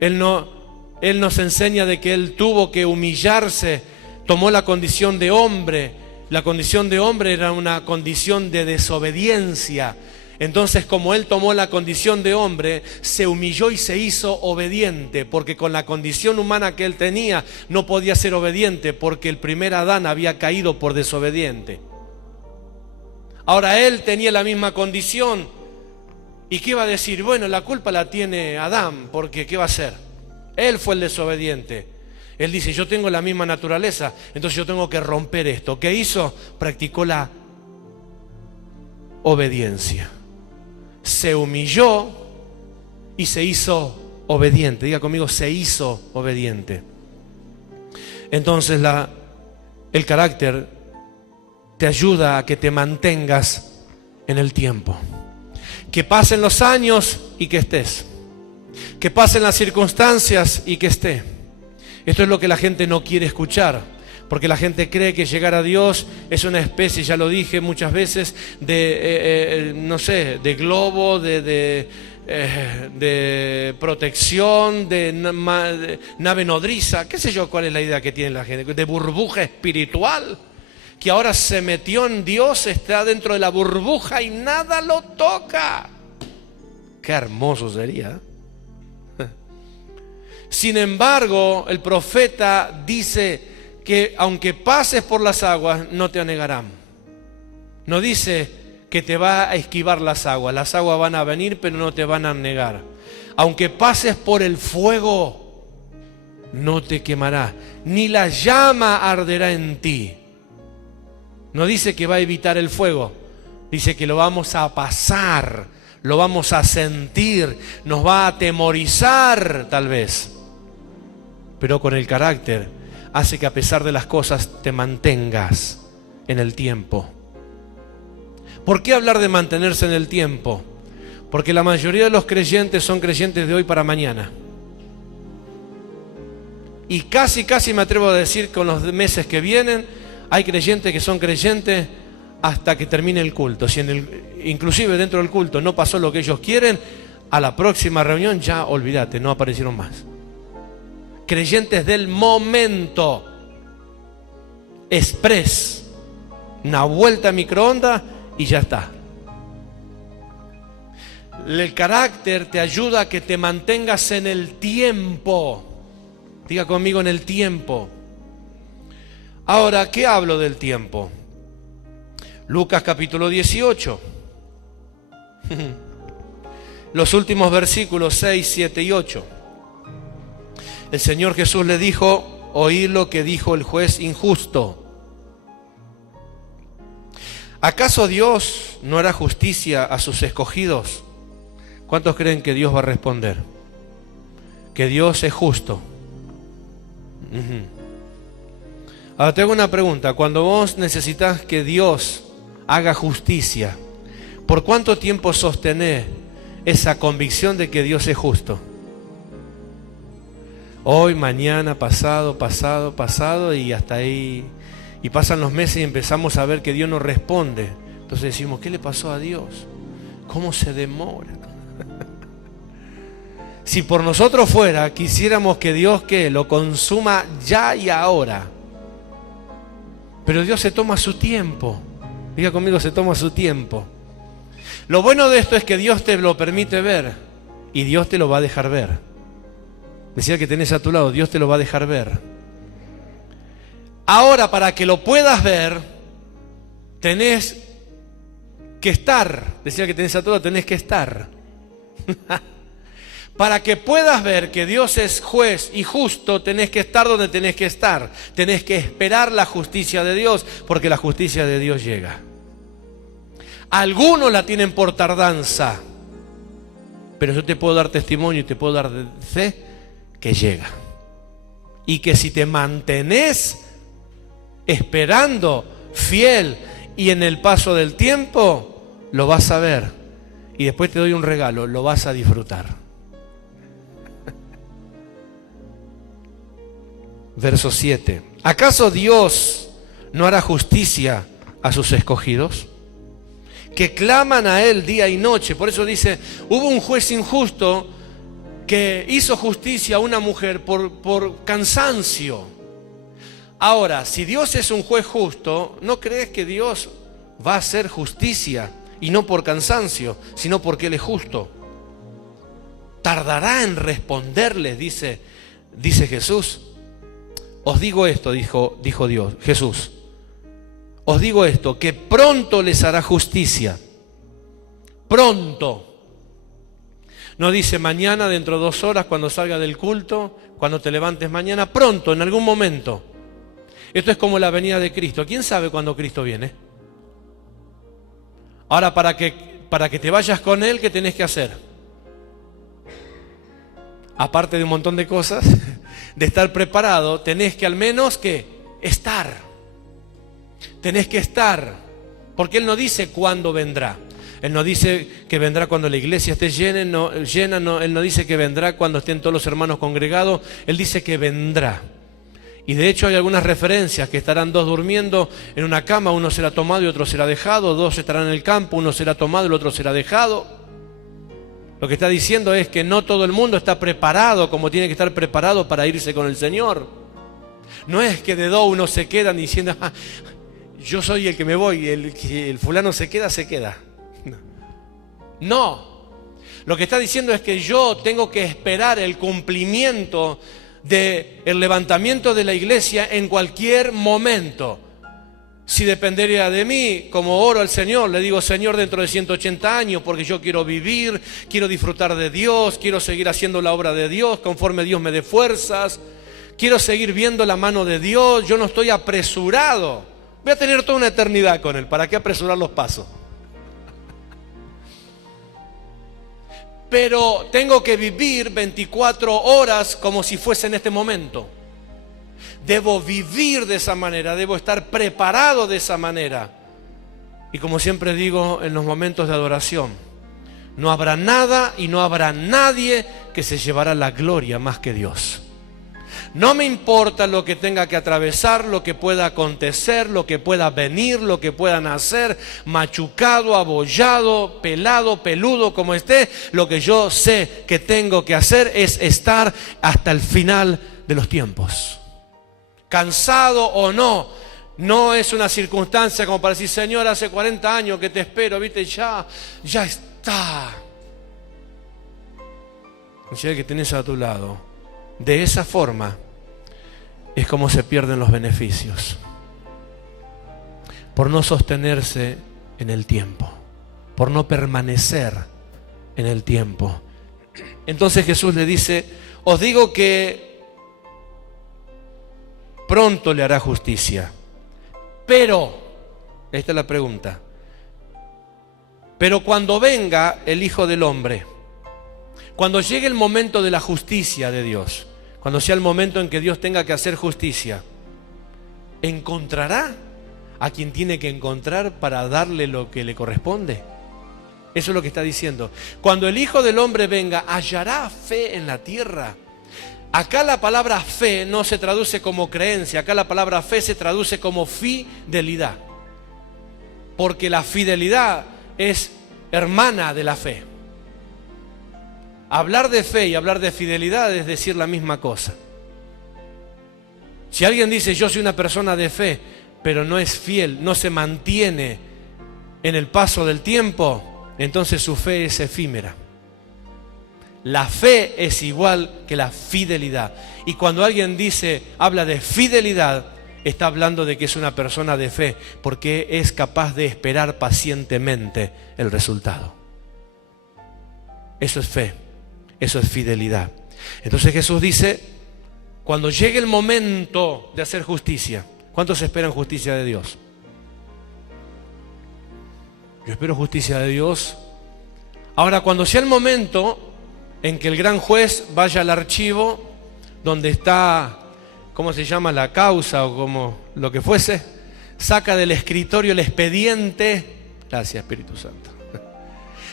Él nos enseña de que Él tuvo que humillarse, tomó la condición de hombre. La condición de hombre era una condición de desobediencia. Entonces, como Él tomó la condición de hombre, se humilló y se hizo obediente, porque con la condición humana que Él tenía, no podía ser obediente, porque el primer Adán había caído por desobediente. Ahora Él tenía la misma condición. ¿Y qué iba a decir? Bueno, la culpa la tiene Adán, porque ¿qué va a hacer? Él fue el desobediente. Él dice: yo tengo la misma naturaleza, entonces yo tengo que romper esto. ¿Qué hizo? Practicó la obediencia. Se humilló y se hizo obediente. Diga conmigo: se hizo obediente. Entonces el carácter te ayuda a que te mantengas en el tiempo. Que pasen los años y que estés. Que pasen las circunstancias y que esté. Esto es lo que la gente no quiere escuchar, porque la gente cree que llegar a Dios es una especie, ya lo dije muchas veces, de globo, de protección, de nave nodriza, qué sé yo cuál es la idea que tiene la gente, de burbuja espiritual, que ahora se metió en Dios, está dentro de la burbuja y nada lo toca. Qué hermoso sería. Sin embargo, el profeta dice que aunque pases por las aguas, no te anegarán. No dice que te va a esquivar las aguas van a venir, pero no te van a anegar. Aunque pases por el fuego, no te quemará, ni la llama arderá en ti. No dice que va a evitar el fuego, dice que lo vamos a pasar, lo vamos a sentir, nos va a atemorizar tal vez, pero con el carácter hace que a pesar de las cosas te mantengas en el tiempo. ¿Por qué hablar de mantenerse en el tiempo? Porque la mayoría de los creyentes son creyentes de hoy para mañana. Y casi me atrevo a decir con los meses que vienen, hay creyentes que son creyentes hasta que termine el culto. Si inclusive dentro del culto no pasó lo que ellos quieren, a la próxima reunión ya olvídate, no aparecieron más. Creyentes del momento, express, una vuelta a microondas y ya está. El carácter te ayuda a que te mantengas en el tiempo. Diga conmigo, en el tiempo. Ahora, ¿qué hablo del tiempo? Lucas capítulo 18. Los últimos versículos 6, 7 y 8. El Señor Jesús le dijo: oíd lo que dijo el juez injusto. ¿Acaso Dios no hará justicia a sus escogidos? ¿Cuántos creen que Dios va a responder? Que Dios es justo. Ahora te hago una pregunta. Cuando vos necesitas que Dios haga justicia, ¿por cuánto tiempo sostenés esa convicción de que Dios es justo? Hoy, mañana, pasado y hasta ahí. Y pasan los meses y empezamos a ver que Dios no responde. Entonces decimos, ¿qué le pasó a Dios? ¿Cómo se demora? Si por nosotros fuera, quisiéramos que Dios ¿qué? Lo consuma ya y ahora. Pero Dios se toma su tiempo. Diga conmigo, se toma su tiempo. Lo bueno de esto es que Dios te lo permite ver y Dios te lo va a dejar ver. Decía que tenés a tu lado, Dios te lo va a dejar ver. Ahora, para que lo puedas ver, tenés que estar. Decía que tenés a tu lado, tenés que estar. Para que puedas ver que Dios es juez y justo, tenés que estar donde tenés que estar. Tenés que esperar la justicia de Dios, porque la justicia de Dios llega. Algunos la tienen por tardanza, pero yo te puedo dar testimonio y te puedo dar fe que llega. Y que si te mantenés esperando, fiel y en el paso del tiempo, lo vas a ver. Y después te doy un regalo, lo vas a disfrutar. Verso 7. ¿Acaso Dios no hará justicia a sus escogidos, que claman a Él día y noche? Por eso dice, hubo un juez injusto que hizo justicia a una mujer por cansancio. Ahora, si Dios es un juez justo, ¿no crees que Dios va a hacer justicia? Y no por cansancio, sino porque Él es justo. Tardará en responderles, dice Jesús. Os digo esto, dijo Dios, Jesús. Os digo esto, que pronto les hará justicia. Pronto. No dice mañana, dentro de 2 horas, cuando salga del culto, cuando te levantes mañana, pronto, en algún momento. Esto es como la venida de Cristo. ¿Quién sabe cuándo Cristo viene? Ahora, para que te vayas con Él, ¿qué tenés que hacer? Aparte de un montón de cosas, de estar preparado, tenés que al menos que estar. Tenés que estar. Porque Él no dice cuándo vendrá. Él no dice que vendrá cuando la iglesia esté llena, Él no dice que vendrá cuando estén todos los hermanos congregados. Él dice que vendrá. Y de hecho hay algunas referencias que estarán 2 durmiendo en una cama, uno será tomado y otro será dejado, 2 estarán en el campo, uno será tomado y el otro será dejado. Lo que está diciendo es que no todo el mundo está preparado como tiene que estar preparado para irse con el Señor. No es que de 2 uno se quedan diciendo, yo soy el que me voy, el fulano se queda. No. Lo que está diciendo es que yo tengo que esperar el cumplimiento del levantamiento de la iglesia en cualquier momento. Si dependería de mí, como oro al Señor, le digo: Señor, dentro de 180 años, porque yo quiero vivir, quiero disfrutar de Dios, quiero seguir haciendo la obra de Dios conforme Dios me dé fuerzas, quiero seguir viendo la mano de Dios, yo no estoy apresurado. Voy a tener toda una eternidad con Él, ¿para qué apresurar los pasos? Pero tengo que vivir 24 horas como si fuese en este momento. Debo vivir de esa manera, debo estar preparado de esa manera. Y como siempre digo en los momentos de adoración, no habrá nada y no habrá nadie que se llevará la gloria más que Dios. No me importa lo que tenga que atravesar, lo que pueda acontecer, lo que pueda venir, lo que pueda nacer, machucado, abollado, pelado, peludo, como esté. Lo que yo sé que tengo que hacer es estar hasta el final de los tiempos. Cansado o no, no es una circunstancia como para decir: Señor, hace 40 años que te espero, viste, ya está. Considera que tenés a tu lado. De esa forma es como se pierden los beneficios, por no sostenerse en el tiempo, por no permanecer en el tiempo. Entonces Jesús le dice: os digo que pronto le hará justicia, pero, esta es la pregunta, pero cuando venga el Hijo del Hombre, cuando llegue el momento de la justicia de Dios, cuando sea el momento en que Dios tenga que hacer justicia, ¿encontrará a quien tiene que encontrar para darle lo que le corresponde? Eso es lo que está diciendo. Cuando el Hijo del Hombre venga, ¿hallará fe en la tierra? Acá la palabra fe no se traduce como creencia, acá la palabra fe se traduce como fidelidad. Porque la fidelidad es hermana de la fe. Hablar de fe y hablar de fidelidad es decir la misma cosa. Si alguien dice: yo soy una persona de fe, pero no es fiel, no se mantiene en el paso del tiempo, entonces su fe es efímera. La fe es igual que la fidelidad. Y cuando alguien habla de fidelidad, está hablando de que es una persona de fe, porque es capaz de esperar pacientemente el resultado. Eso es fe, eso es fidelidad. Entonces Jesús dice: cuando llegue el momento de hacer justicia, ¿cuántos esperan justicia de Dios? Yo espero justicia de Dios. Ahora, cuando sea el momento en que el gran juez vaya al archivo donde está, ¿cómo se llama?, la causa o como lo que fuese, saca del escritorio el expediente, gracias Espíritu Santo,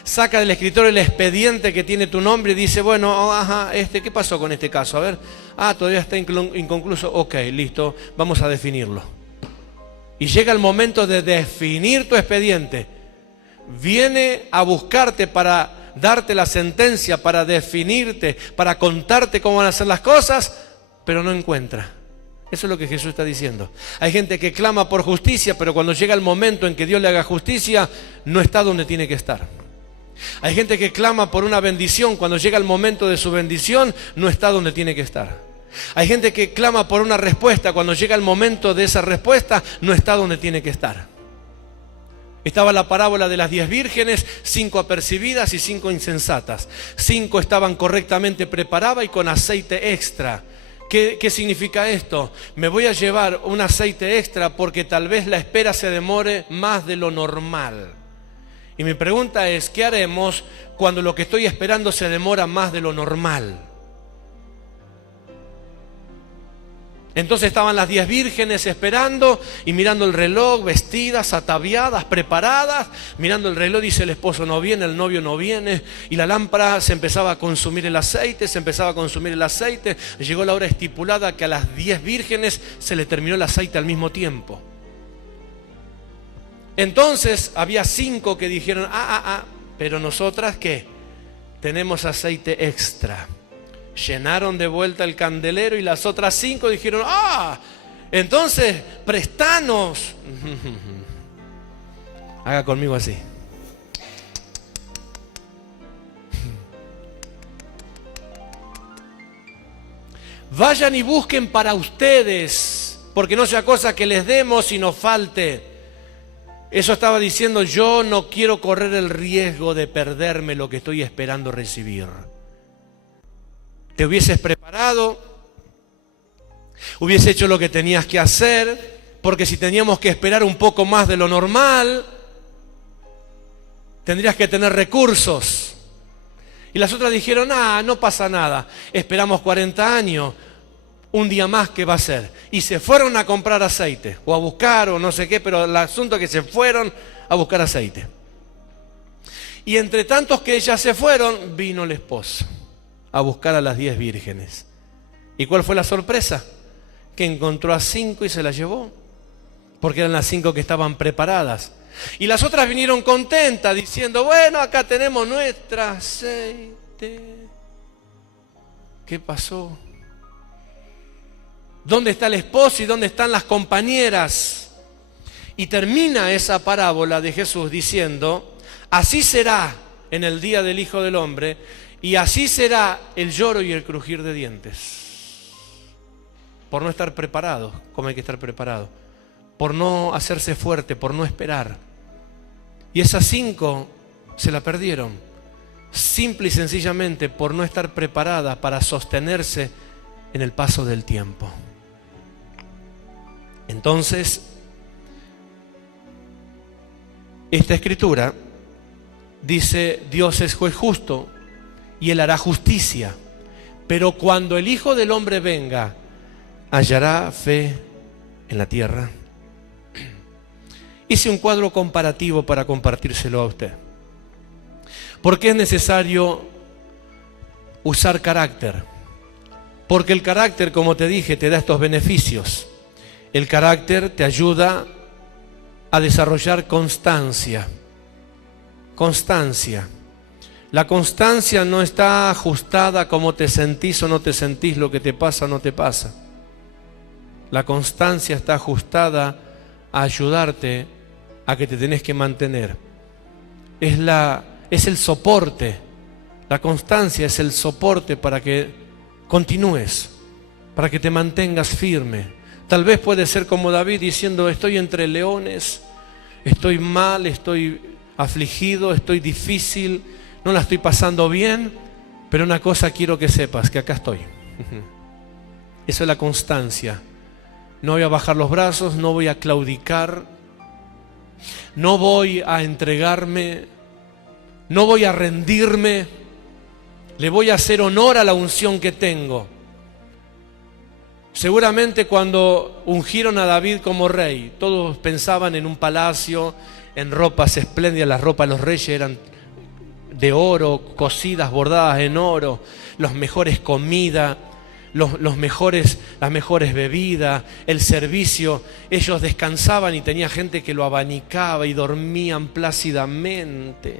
saca del escritorio el expediente que tiene tu nombre y dice: bueno, ¿qué pasó con este caso? A ver, todavía está inconcluso, ok, listo, vamos a definirlo. Y llega el momento de definir tu expediente. Viene a buscarte para darte la sentencia, para definirte, para contarte cómo van a ser las cosas, pero no encuentra. Eso es lo que Jesús está diciendo. Hay gente que clama por justicia, pero cuando llega el momento en que Dios le haga justicia, no está donde tiene que estar. Hay gente que clama por una bendición, cuando llega el momento de su bendición, no está donde tiene que estar. Hay gente que clama por una respuesta, cuando llega el momento de esa respuesta, no está donde tiene que estar. Estaba la parábola de las 10 vírgenes, 5 apercibidas y 5 insensatas. 5 estaban correctamente preparadas y con aceite extra. ¿Qué significa esto? Me voy a llevar un aceite extra porque tal vez la espera se demore más de lo normal. Y mi pregunta es: ¿qué haremos cuando lo que estoy esperando se demora más de lo normal? Entonces estaban las 10 vírgenes esperando y mirando el reloj, vestidas, ataviadas, preparadas. Mirando el reloj, dice: el esposo no viene, el novio no viene. Y la lámpara se empezaba a consumir el aceite, Llegó la hora estipulada que a las 10 vírgenes se le terminó el aceite al mismo tiempo. Entonces había 5 que dijeron: pero nosotras, ¿qué? Tenemos aceite extra. Llenaron de vuelta el candelero y las otras 5 dijeron: entonces prestanos. Haga conmigo así. Vayan y busquen para ustedes, porque no sea cosa que les demos y nos falte. Eso estaba diciendo: yo no quiero correr el riesgo de perderme lo que estoy esperando recibir. Te hubieses preparado, hubiese hecho lo que tenías que hacer, porque si teníamos que esperar un poco más de lo normal, tendrías que tener recursos. Y las otras dijeron: no pasa nada, esperamos 40 años, un día más, ¿qué va a ser? Y se fueron a comprar aceite, o a buscar, o no sé qué, pero el asunto es que se fueron a buscar aceite. Y entre tantos que ellas se fueron, vino el esposo a buscar a las 10 vírgenes. ¿Y cuál fue la sorpresa? Que encontró a 5 y se las llevó, porque eran las 5 que estaban preparadas. Y las otras vinieron contentas, diciendo: bueno, acá tenemos nuestro aceite. ¿Qué pasó? ¿Dónde está el esposo y dónde están las compañeras? Y termina esa parábola de Jesús diciendo: así será en el día del Hijo del Hombre, y así será el lloro y el crujir de dientes. Por no estar preparado, como hay que estar preparado. Por no hacerse fuerte, por no esperar. Y esas 5 se la perdieron, simple y sencillamente por no estar preparadas para sostenerse en el paso del tiempo. Entonces, esta escritura dice: Dios es juez justo y Él hará justicia, pero cuando el Hijo del Hombre venga, ¿hallará fe en la tierra? Hice un cuadro comparativo para compartírselo a usted. ¿Por qué es necesario usar carácter? Porque el carácter, como te dije, te da estos beneficios. El carácter te ayuda a desarrollar constancia. Constancia. La constancia no está ajustada como te sentís o no te sentís, lo que te pasa o no te pasa. La constancia está ajustada a ayudarte a que te tenés que mantener. Es el soporte. La constancia es el soporte para que continúes, para que te mantengas firme. Tal vez puede ser como David diciendo: estoy entre leones, estoy mal, estoy afligido, estoy difícil, no la estoy pasando bien, pero una cosa quiero que sepas, que acá estoy. Eso es la constancia. No voy a bajar los brazos, no voy a claudicar, no voy a entregarme, no voy a rendirme, le voy a hacer honor a la unción que tengo. Seguramente cuando ungieron a David como rey, todos pensaban en un palacio, en ropas espléndidas. Las ropas de los reyes eran de oro, cosidas, bordadas en oro, las mejores comidas, las mejores bebidas, el servicio. Ellos descansaban y tenía gente que lo abanicaba y dormían plácidamente.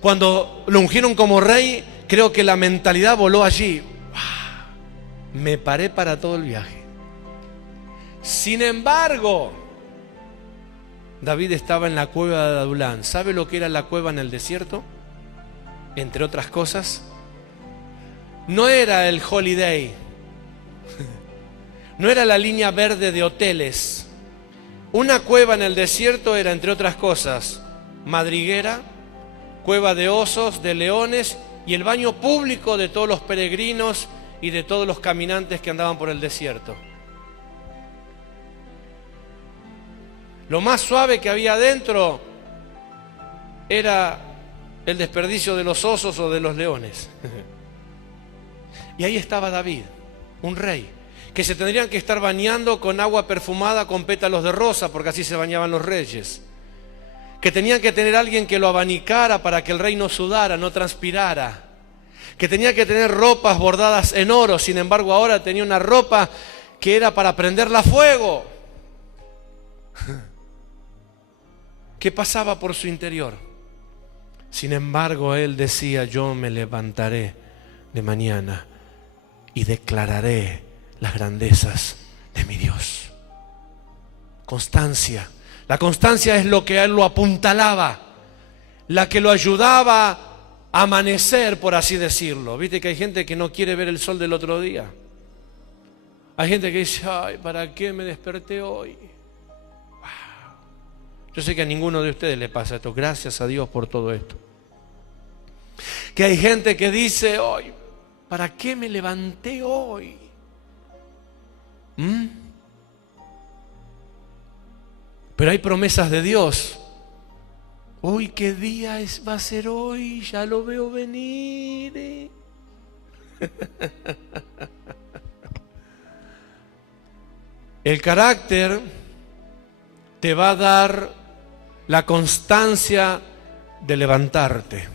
Cuando lo ungieron como rey, creo que la mentalidad voló allí. Me paré para todo el viaje. Sin embargo, David estaba en la cueva de Adulán. ¿Sabe lo que era la cueva en el desierto? Entre otras cosas, no era el Holiday, no era la línea verde de hoteles. Una cueva en el desierto era, entre otras cosas, madriguera, cueva de osos, de leones y el baño público de todos los peregrinos y de todos los caminantes que andaban por el desierto. Lo más suave que había adentro era el desperdicio de los osos o de los leones. Y ahí estaba David, un rey, que se tendrían que estar bañando con agua perfumada con pétalos de rosa, porque así se bañaban los reyes. Que tenían que tener alguien que lo abanicara para que el rey no sudara, no transpirara. Que tenía que tener ropas bordadas en oro, sin embargo ahora tenía una ropa que era para prenderla a fuego. ¿Qué pasaba por su interior? Sin embargo él decía: yo me levantaré de mañana y declararé las grandezas de mi Dios. Constancia. La constancia es lo que a él lo apuntalaba, la que lo ayudaba amanecer, por así decirlo. Viste que hay gente que no quiere ver el sol del otro día. Hay gente que dice, ay, ¿para qué me desperté hoy? Wow. Yo sé que a ninguno de ustedes le pasa esto. Gracias a Dios por todo esto. Que hay gente que dice, ay, ¿para qué me levanté hoy? Pero hay promesas de Dios. Uy, ¿qué día va a ser hoy? Ya lo veo venir. El carácter te va a dar la constancia de levantarte.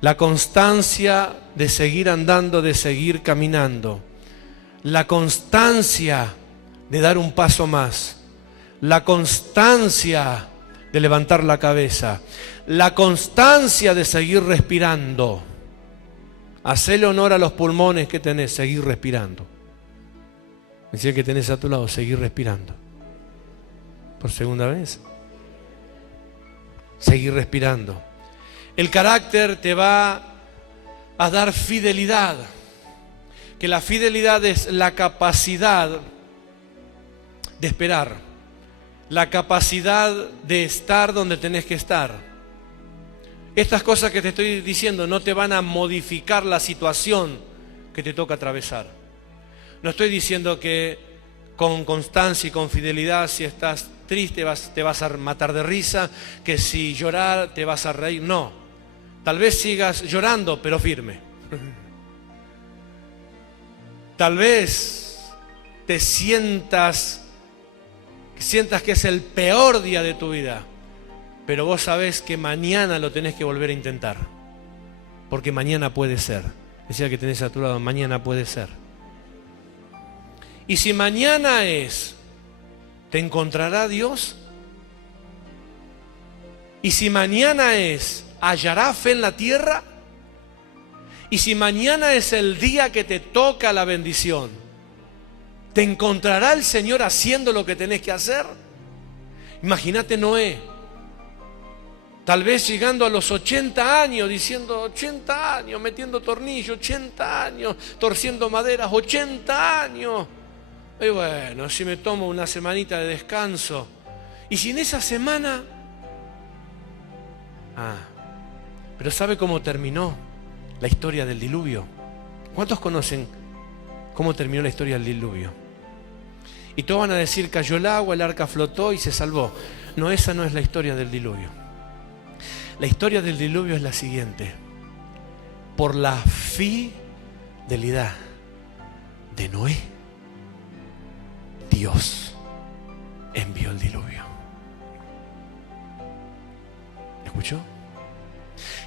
La constancia de seguir andando, de seguir caminando. La constancia de dar un paso más. La constancia de levantar la cabeza. La constancia de seguir respirando. Hacele honor a los pulmones que tenés, seguir respirando. Decía que tenés a tu lado, seguir respirando. Por segunda vez. Seguir respirando. El carácter te va a dar fidelidad. Que la fidelidad es la capacidad de esperar. La capacidad de estar donde tenés que estar. Estas cosas que te estoy diciendo no te van a modificar la situación que te toca atravesar. No estoy diciendo que con constancia y con fidelidad, si estás triste te vas a matar de risa, que si llorar te vas a reír. No, tal vez sigas llorando, pero firme. Tal vez te sientas que es el peor día de tu vida, pero vos sabés que mañana lo tenés que volver a intentar, porque mañana puede ser. Decía que tenés a tu lado, mañana puede ser. Y si mañana ¿te encontrará Dios? Y si mañana ¿hallará fe en la tierra? Y si mañana es el día que te toca la bendición, ¿te encontrará el Señor haciendo lo que tenés que hacer? Imagínate Noé, tal vez llegando a los 80 años, diciendo 80 años, metiendo tornillos, 80 años, torciendo maderas, 80 años. Y bueno, si me tomo una semanita de descanso. Y si en esa semana... pero ¿sabe cómo terminó la historia del diluvio? ¿Cuántos conocen cómo terminó la historia del diluvio? Y todos van a decir, cayó el agua, el arca flotó y se salvó. No, esa no es la historia del diluvio. La historia del diluvio es la siguiente. Por la fidelidad de Noé, Dios envió el diluvio. ¿Escuchó?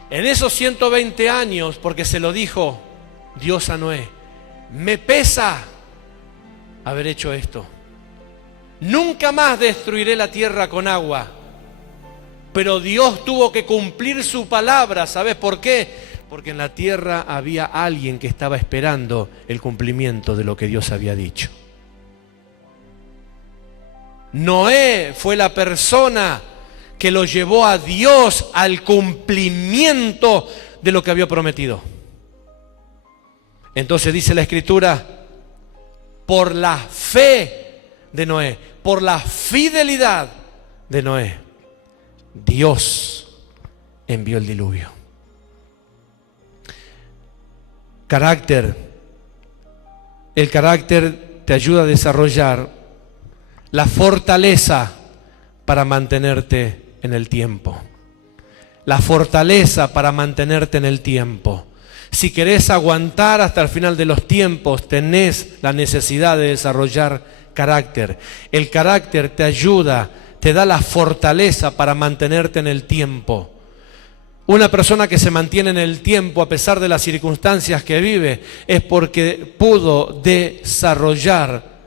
En esos 120 años, porque se lo dijo Dios a Noé, me pesa haber hecho esto. Nunca más destruiré la tierra con agua. Pero Dios tuvo que cumplir su palabra. ¿Sabes por qué? Porque en la tierra había alguien que estaba esperando el cumplimiento de lo que Dios había dicho. Noé fue la persona que lo llevó a Dios al cumplimiento de lo que había prometido. Entonces dice la Escritura, por la fe de Noé, por la fidelidad de Noé, Dios envió el diluvio. Carácter. El carácter te ayuda a desarrollar la fortaleza para mantenerte en el tiempo. La fortaleza para mantenerte en el tiempo. Si querés aguantar hasta el final de los tiempos, tenés la necesidad de desarrollar carácter. El carácter te ayuda, te da la fortaleza para mantenerte en el tiempo. Una persona que se mantiene en el tiempo a pesar de las circunstancias que vive es porque pudo desarrollar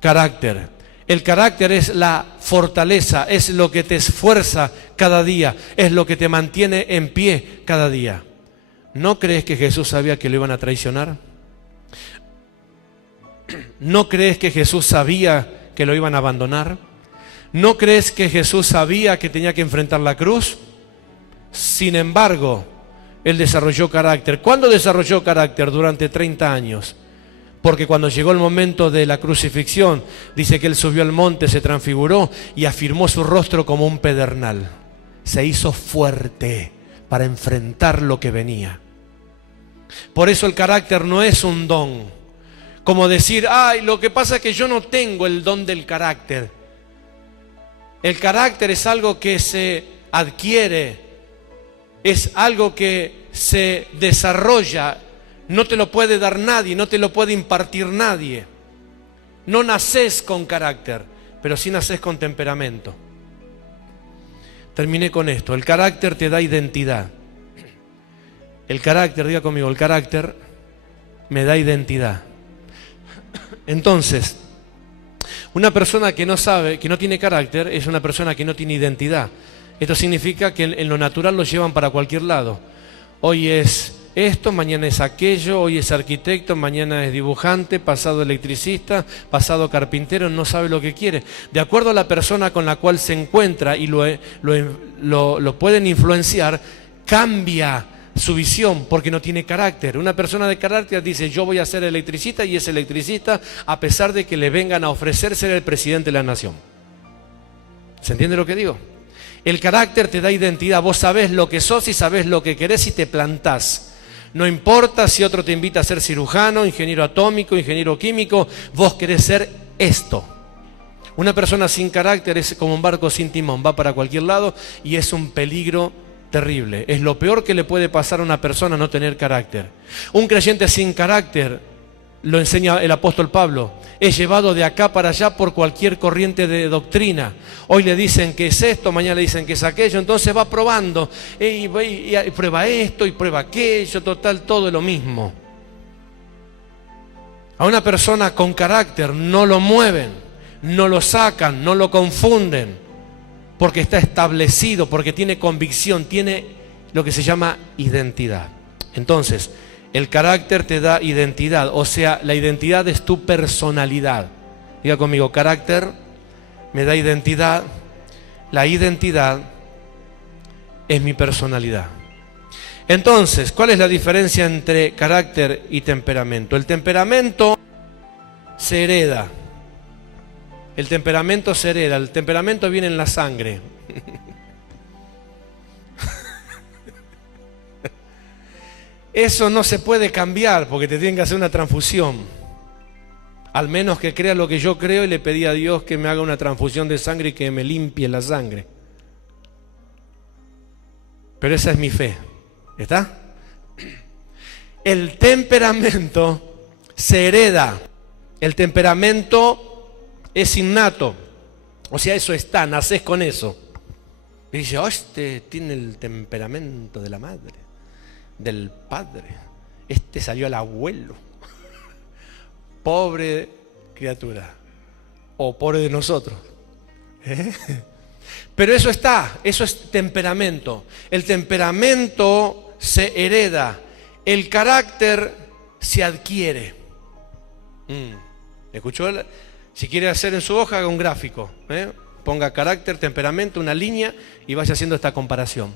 carácter. El carácter es la fortaleza, es lo que te esfuerza cada día, es lo que te mantiene en pie cada día. ¿No crees que Jesús sabía que lo iban a traicionar? ¿No crees que Jesús sabía que lo iban a abandonar? ¿No crees que Jesús sabía que tenía que enfrentar la cruz? Sin embargo, él desarrolló carácter. ¿Cuándo desarrolló carácter? Durante 30 años. Porque cuando llegó el momento de la crucifixión, dice que él subió al monte, se transfiguró y afirmó su rostro como un pedernal. Se hizo fuerte para enfrentar lo que venía. Por eso el carácter no es un don. Como decir, ay, lo que pasa es que yo no tengo el don del carácter. El carácter es algo que se adquiere, es algo que se desarrolla. No te lo puede dar nadie, no te lo puede impartir nadie. No nacés con carácter, pero sí nacés con temperamento. Terminé con esto. El carácter te da identidad. El carácter, diga conmigo, el carácter me da identidad. Entonces, una persona que no sabe, que no tiene carácter, es una persona que no tiene identidad. Esto significa que en lo natural lo llevan para cualquier lado. Hoy es esto, mañana es aquello, hoy es arquitecto, mañana es dibujante, pasado electricista, pasado carpintero, no sabe lo que quiere. De acuerdo a la persona con la cual se encuentra y lo pueden influenciar, cambia su visión porque no tiene carácter. Una persona de carácter dice, yo voy a ser electricista, y es electricista a pesar de que le vengan a ofrecer ser el presidente de la nación. ¿Se entiende lo que digo? El carácter te da identidad. Vos sabés lo que sos y sabés lo que querés y te plantás. No importa si otro te invita a ser cirujano, ingeniero atómico, ingeniero químico, vos querés ser esto. Una persona sin carácter es como un barco sin timón, va para cualquier lado y es un peligro terrible. Es lo peor que le puede pasar a una persona no tener carácter. Un creyente sin carácter, lo enseña el apóstol Pablo, es llevado de acá para allá por cualquier corriente de doctrina. Hoy le dicen que es esto, mañana le dicen que es aquello, entonces va probando y prueba esto y prueba aquello, total, todo es lo mismo. A una persona con carácter no lo mueven, no lo sacan, no lo confunden, porque está establecido, porque tiene convicción, tiene lo que se llama identidad. Entonces, el carácter te da identidad, o sea, la identidad es tu personalidad. Diga conmigo, carácter me da identidad, la identidad es mi personalidad. Entonces, ¿cuál es la diferencia entre carácter y temperamento? El temperamento se hereda. El temperamento se hereda, el temperamento viene en la sangre. Eso no se puede cambiar porque te tienen que hacer una transfusión. Al menos que crea lo que yo creo y le pedí a Dios que me haga una transfusión de sangre y que me limpie la sangre. Pero esa es mi fe. ¿Está? El temperamento se hereda. El temperamento es innato. O sea, eso está, nacés con eso. Y dice, oh, este tiene el temperamento de la madre, del padre. Este salió al abuelo. Pobre criatura. O pobre de nosotros. Pero eso está, eso es temperamento. El temperamento se hereda. El carácter se adquiere. ¿Escuchó? Si quiere hacer en su hoja, haga un gráfico. Ponga carácter, temperamento, una línea y vaya haciendo esta comparación.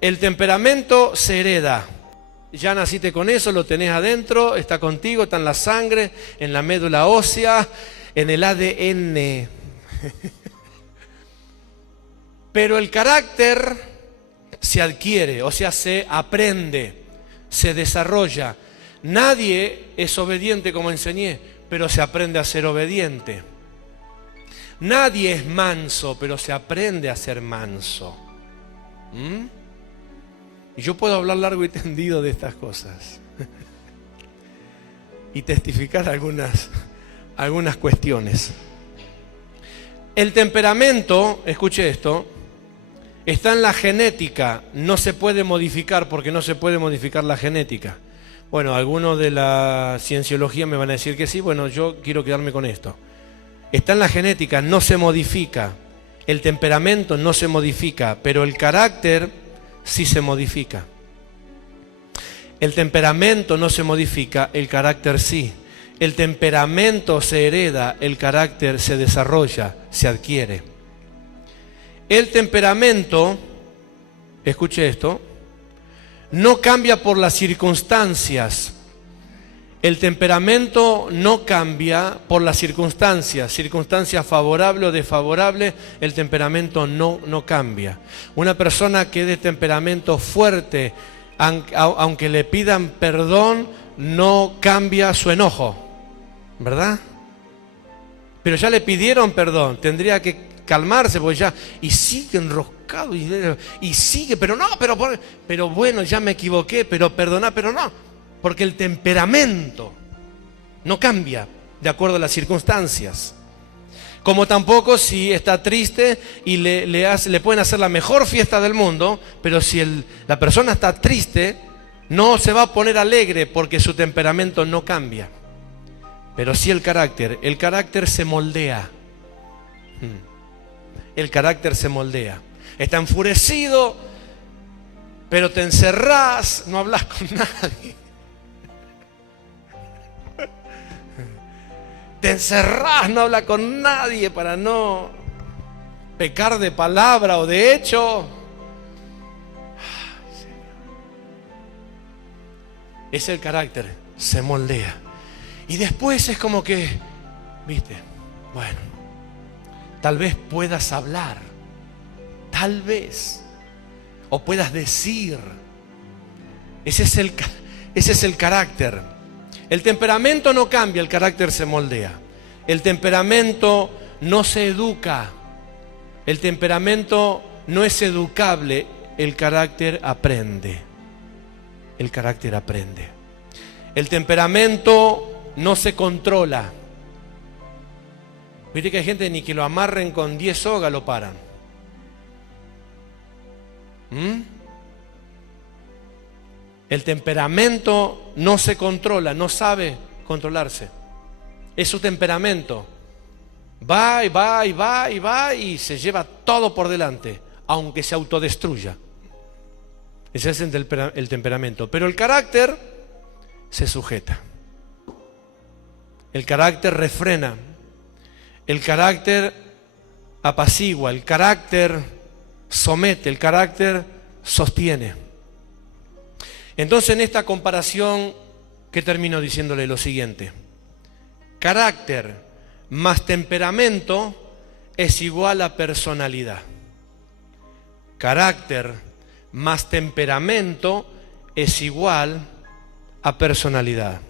El temperamento se hereda. Ya naciste con eso, lo tenés adentro, está contigo, está en la sangre, en la médula ósea, en el ADN. Pero el carácter se adquiere, o sea, se aprende, se desarrolla. Nadie es obediente como enseñé, pero se aprende a ser obediente. Nadie es manso, pero se aprende a ser manso. Y yo puedo hablar largo y tendido de estas cosas y testificar algunas cuestiones. El temperamento, escuche esto, está en la genética, no se puede modificar porque no se puede modificar la genética. Bueno, algunos de la cienciología me van a decir que sí, bueno, yo quiero quedarme con esto. Está en la genética, no se modifica. El temperamento no se modifica, pero el carácter sí se modifica. El temperamento no se modifica, el carácter sí. El temperamento se hereda, el carácter se desarrolla, se adquiere. El temperamento escuche esto, no cambia por las circunstancias. El temperamento no cambia por las circunstancias favorables o desfavorables, el temperamento no cambia. Una persona que es de temperamento fuerte, aunque le pidan perdón, no cambia su enojo, ¿verdad? Pero ya le pidieron perdón, tendría que calmarse, porque ya, y sigue enroscado, y sigue, pero no, pero bueno, ya me equivoqué, pero perdoná, pero no. Porque el temperamento no cambia de acuerdo a las circunstancias. Como tampoco si está triste y le pueden hacer la mejor fiesta del mundo, pero si la persona está triste, no se va a poner alegre porque su temperamento no cambia. Pero sí el carácter se moldea. El carácter se moldea. Está enfurecido, pero te encerrás, no hablas con nadie. Te encerrás, no hablas con nadie para no pecar de palabra o de hecho. Es el carácter, se moldea. Y después es como que, viste, bueno, tal vez puedas hablar, tal vez, o puedas decir. Ese es el carácter. El temperamento no cambia, el carácter se moldea. El temperamento no se educa. El temperamento no es educable, el carácter aprende. El carácter aprende. El temperamento no se controla. Viste que hay gente ni que lo amarren con 10 sogas lo paran. El temperamento no se controla, no sabe controlarse. Es su temperamento. Va y va y va y va y se lleva todo por delante, aunque se autodestruya. Ese es el temperamento. Pero el carácter se sujeta. El carácter refrena. El carácter apacigua. El carácter somete. El carácter sostiene. Entonces en esta comparación, ¿qué termino diciéndole? Lo siguiente. Carácter más temperamento es igual a personalidad. Carácter más temperamento es igual a personalidad.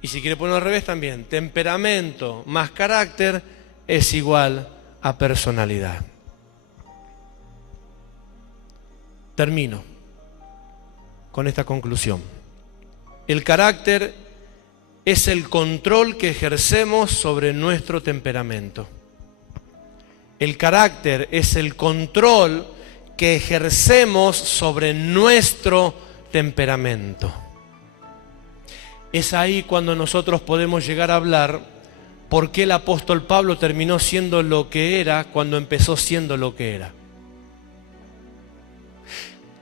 Y si quiere ponerlo al revés también, temperamento más carácter es igual a personalidad. Termino con esta conclusión. El carácter es el control que ejercemos sobre nuestro temperamento. El carácter es el control que ejercemos sobre nuestro temperamento. Es ahí cuando nosotros podemos llegar a hablar por qué el apóstol Pablo terminó siendo lo que era cuando empezó siendo lo que era.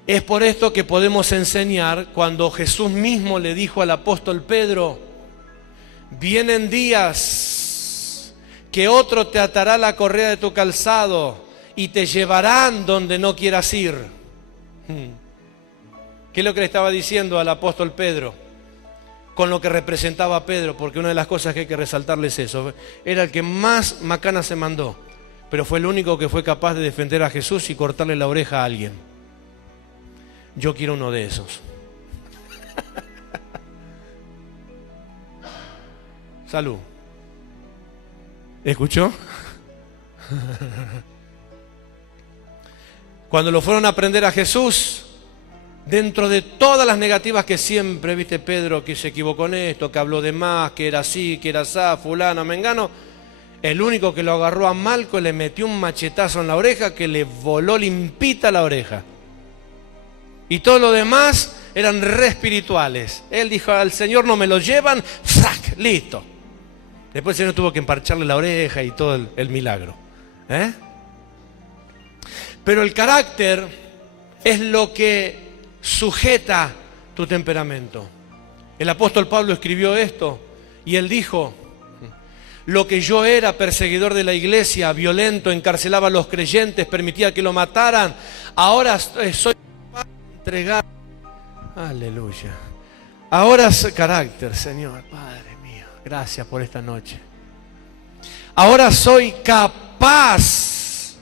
Es por esto que podemos enseñar cuando Jesús mismo le dijo al apóstol Pedro: vienen días que otro te atará la correa de tu calzado y te llevarán donde no quieras ir. ¿Qué es lo que le estaba diciendo al apóstol Pedro? Con lo que representaba a Pedro, porque una de las cosas que hay que resaltarle es eso. Era el que más macana se mandó, pero fue el único que fue capaz de defender a Jesús y cortarle la oreja a alguien. Yo quiero uno de esos. Salud. ¿Escuchó? Cuando lo fueron a prender a Jesús, dentro de todas las negativas que siempre, viste, Pedro, que se equivocó en esto, que habló de más, que era así, que era asá, fulano, mengano, el único que lo agarró a Malco le metió un machetazo en la oreja que le voló limpita la oreja. Y todo lo demás eran re espirituales. Él dijo: al Señor no me lo llevan, ¡zac! Listo. Después el Señor tuvo que emparcharle la oreja y todo el milagro. Pero el carácter es lo que sujeta tu temperamento. El apóstol Pablo escribió esto y él dijo: lo que yo era, perseguidor de la iglesia, violento, encarcelaba a los creyentes, permitía que lo mataran, ahora soy capaz de entregar. Aleluya. Ahora es carácter, Señor, Padre mío, gracias por esta noche. Ahora soy capaz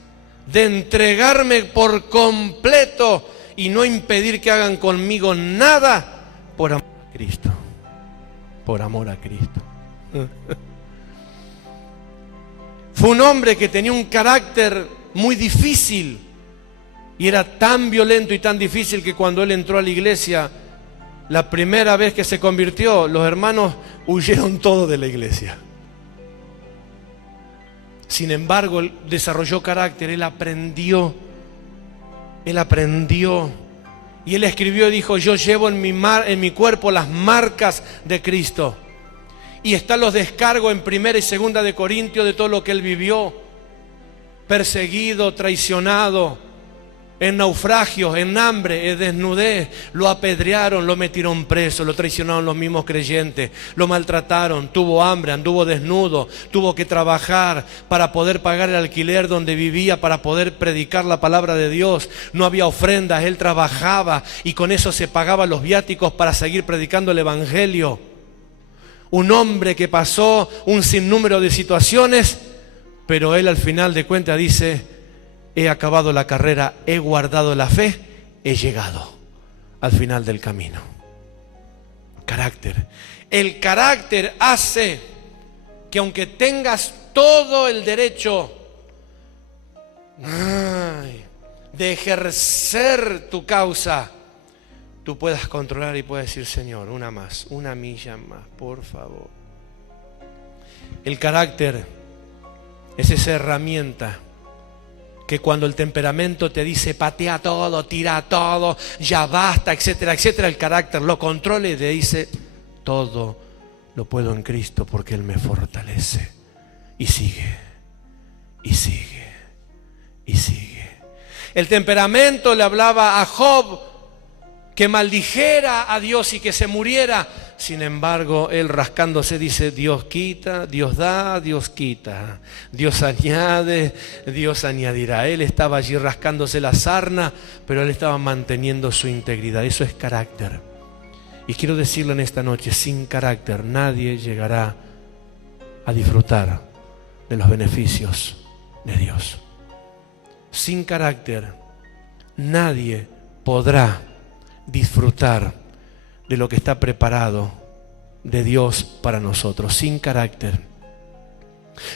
de entregarme por completo y no impedir que hagan conmigo nada por amor a Cristo. Por amor a Cristo. Fue un hombre que tenía un carácter muy difícil y era tan violento y tan difícil que cuando él entró a la iglesia, la primera vez que se convirtió, los hermanos huyeron todos de la iglesia. Sin embargo, él desarrolló carácter, él aprendió. Y él escribió y dijo: yo llevo en mi cuerpo las marcas de Cristo. Y están los descargos en 1 y 2 de Corintios de todo lo que él vivió. Perseguido, traicionado, en naufragios, en hambre, en desnudez. Lo apedrearon, lo metieron preso, lo traicionaron los mismos creyentes. Lo maltrataron, tuvo hambre, anduvo desnudo. Tuvo que trabajar para poder pagar el alquiler donde vivía, para poder predicar la palabra de Dios. No había ofrendas, él trabajaba y con eso se pagaba los viáticos para seguir predicando el evangelio. Un hombre que pasó un sinnúmero de situaciones, pero él al final de cuentas dice: he acabado la carrera, he guardado la fe, he llegado al final del camino. Carácter. El carácter hace que aunque tengas todo el derecho de ejercer tu causa, tú puedas controlar y puedas decir: Señor, una más, una milla más, por favor. El carácter es esa herramienta que cuando el temperamento te dice patea todo, tira todo, ya basta, etcétera, etcétera, el carácter lo controla y te dice: todo lo puedo en Cristo porque Él me fortalece. Y sigue, y sigue, y sigue. El temperamento le hablaba a Job que maldijera a Dios y que se muriera. Sin embargo, él rascándose dice: Dios quita, Dios da, Dios quita. Dios añade, Dios añadirá. Él estaba allí rascándose la sarna, pero él estaba manteniendo su integridad. Eso es carácter. Y quiero decirlo en esta noche: sin carácter nadie llegará a disfrutar de los beneficios de Dios. Sin carácter nadie podrá disfrutar de lo que está preparado de Dios para nosotros. Sin carácter.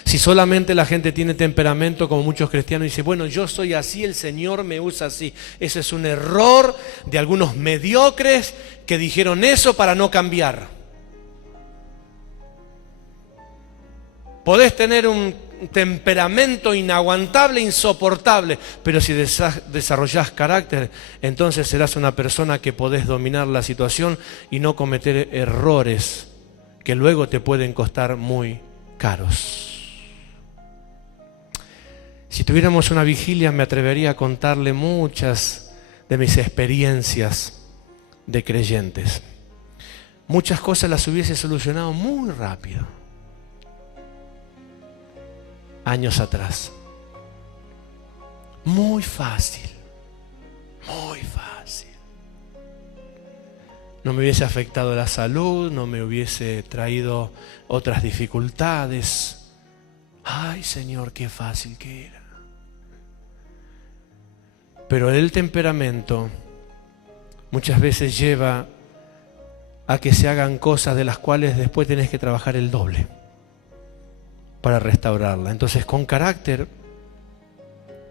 Si solamente la gente tiene temperamento, como muchos cristianos dicen: bueno, yo soy así, el Señor me usa así. Ese es un error de algunos mediocres que dijeron eso para no cambiar. Podés tener un temperamento inaguantable, insoportable, pero si desarrollás carácter, entonces serás una persona que podés dominar la situación y no cometer errores que luego te pueden costar muy caros. Si tuviéramos una vigilia, me atrevería a contarle muchas de mis experiencias de creyentes. Muchas cosas las hubiese solucionado muy rápido, años atrás. Muy fácil, muy fácil. No me hubiese afectado la salud, no me hubiese traído otras dificultades. Ay, Señor, qué fácil que era. Pero el temperamento muchas veces lleva a que se hagan cosas de las cuales después tenés que trabajar el doble para restaurarla. Entonces, con carácter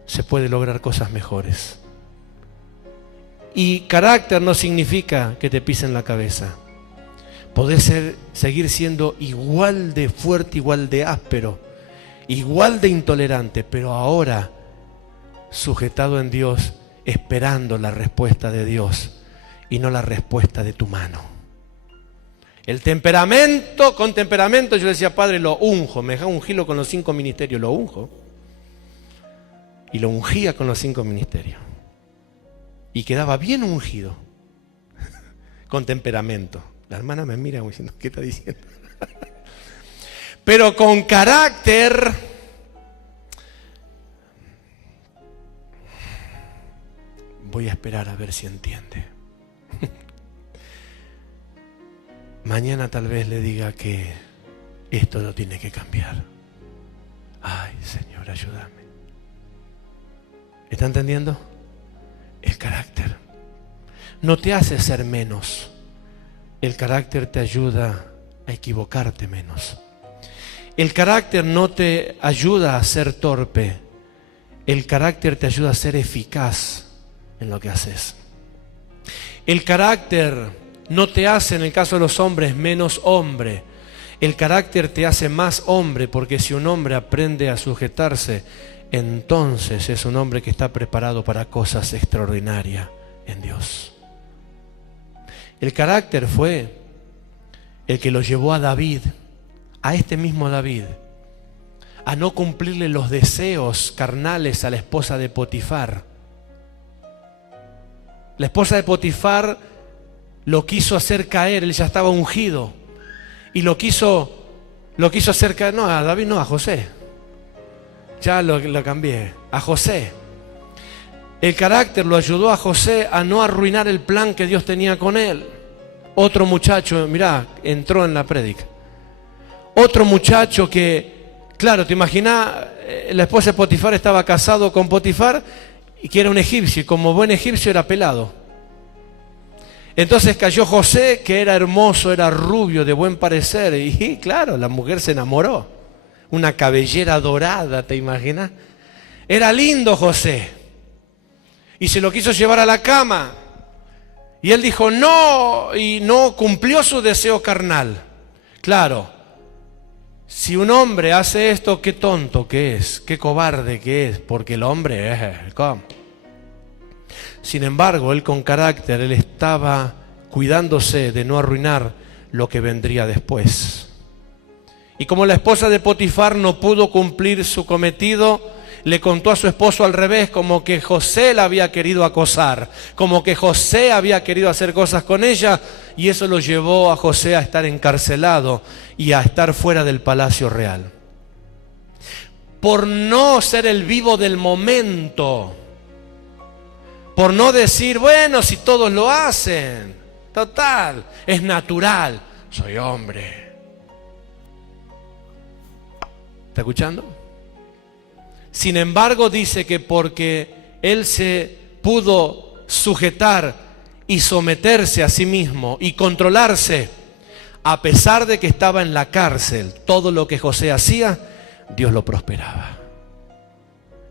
se puede lograr cosas mejores. Y carácter no significa que te pisen la cabeza. Podés seguir siendo igual de fuerte, igual de áspero, igual de intolerante, pero ahora sujetado en Dios, esperando la respuesta de Dios y no la respuesta de tu mano. El temperamento, con temperamento, yo le decía: Padre, lo unjo, me dejaba ungirlo con los 5 ministerios, lo unjo. Y lo ungía con los 5 ministerios. Y quedaba bien ungido, con temperamento. La hermana me mira como diciendo: ¿qué está diciendo? Pero con carácter, voy a esperar a ver si entiende. Mañana tal vez le diga que esto lo tiene que cambiar. Ay, Señor, ayúdame. ¿Está entendiendo? El carácter no te hace ser menos. El carácter te ayuda a equivocarte menos. El carácter no te ayuda a ser torpe. El carácter te ayuda a ser eficaz en lo que haces. El carácter no te hace, en el caso de los hombres, menos hombre. El carácter te hace más hombre, porque si un hombre aprende a sujetarse, entonces es un hombre que está preparado para cosas extraordinarias en Dios. El carácter fue el que lo llevó a David, a este mismo David, a no cumplirle los deseos carnales a la esposa de Potifar. La esposa de Potifar lo quiso hacer caer, él ya estaba ungido, y lo quiso hacer caer, no, a David no, a José. Ya lo cambié, a José. El carácter lo ayudó a José a no arruinar el plan que Dios tenía con él. Otro muchacho, mirá, entró en la prédica. Otro muchacho que, claro, te imaginas, la esposa de Potifar estaba casado con Potifar, y que era un egipcio, y como buen egipcio era pelado. Entonces cayó José, que era hermoso, era rubio, de buen parecer, y claro, la mujer se enamoró. Una cabellera dorada, ¿te imaginas? Era lindo José, y se lo quiso llevar a la cama, y él dijo no, y no cumplió su deseo carnal. Claro, si un hombre hace esto, qué tonto que es, qué cobarde que es, porque el hombre es... ¿cómo? Sin embargo, él con carácter, él estaba cuidándose de no arruinar lo que vendría después. Y como la esposa de Potifar no pudo cumplir su cometido, le contó a su esposo al revés, como que José la había querido acosar, como que José había querido hacer cosas con ella, y eso lo llevó a José a estar encarcelado y a estar fuera del palacio real. Por no ser el vivo del momento, por no decir, bueno, si todos lo hacen, total, es natural, soy hombre. ¿Está escuchando? Sin embargo, dice que porque él se pudo sujetar y someterse a sí mismo y controlarse, a pesar de que estaba en la cárcel, todo lo que José hacía, Dios lo prosperaba.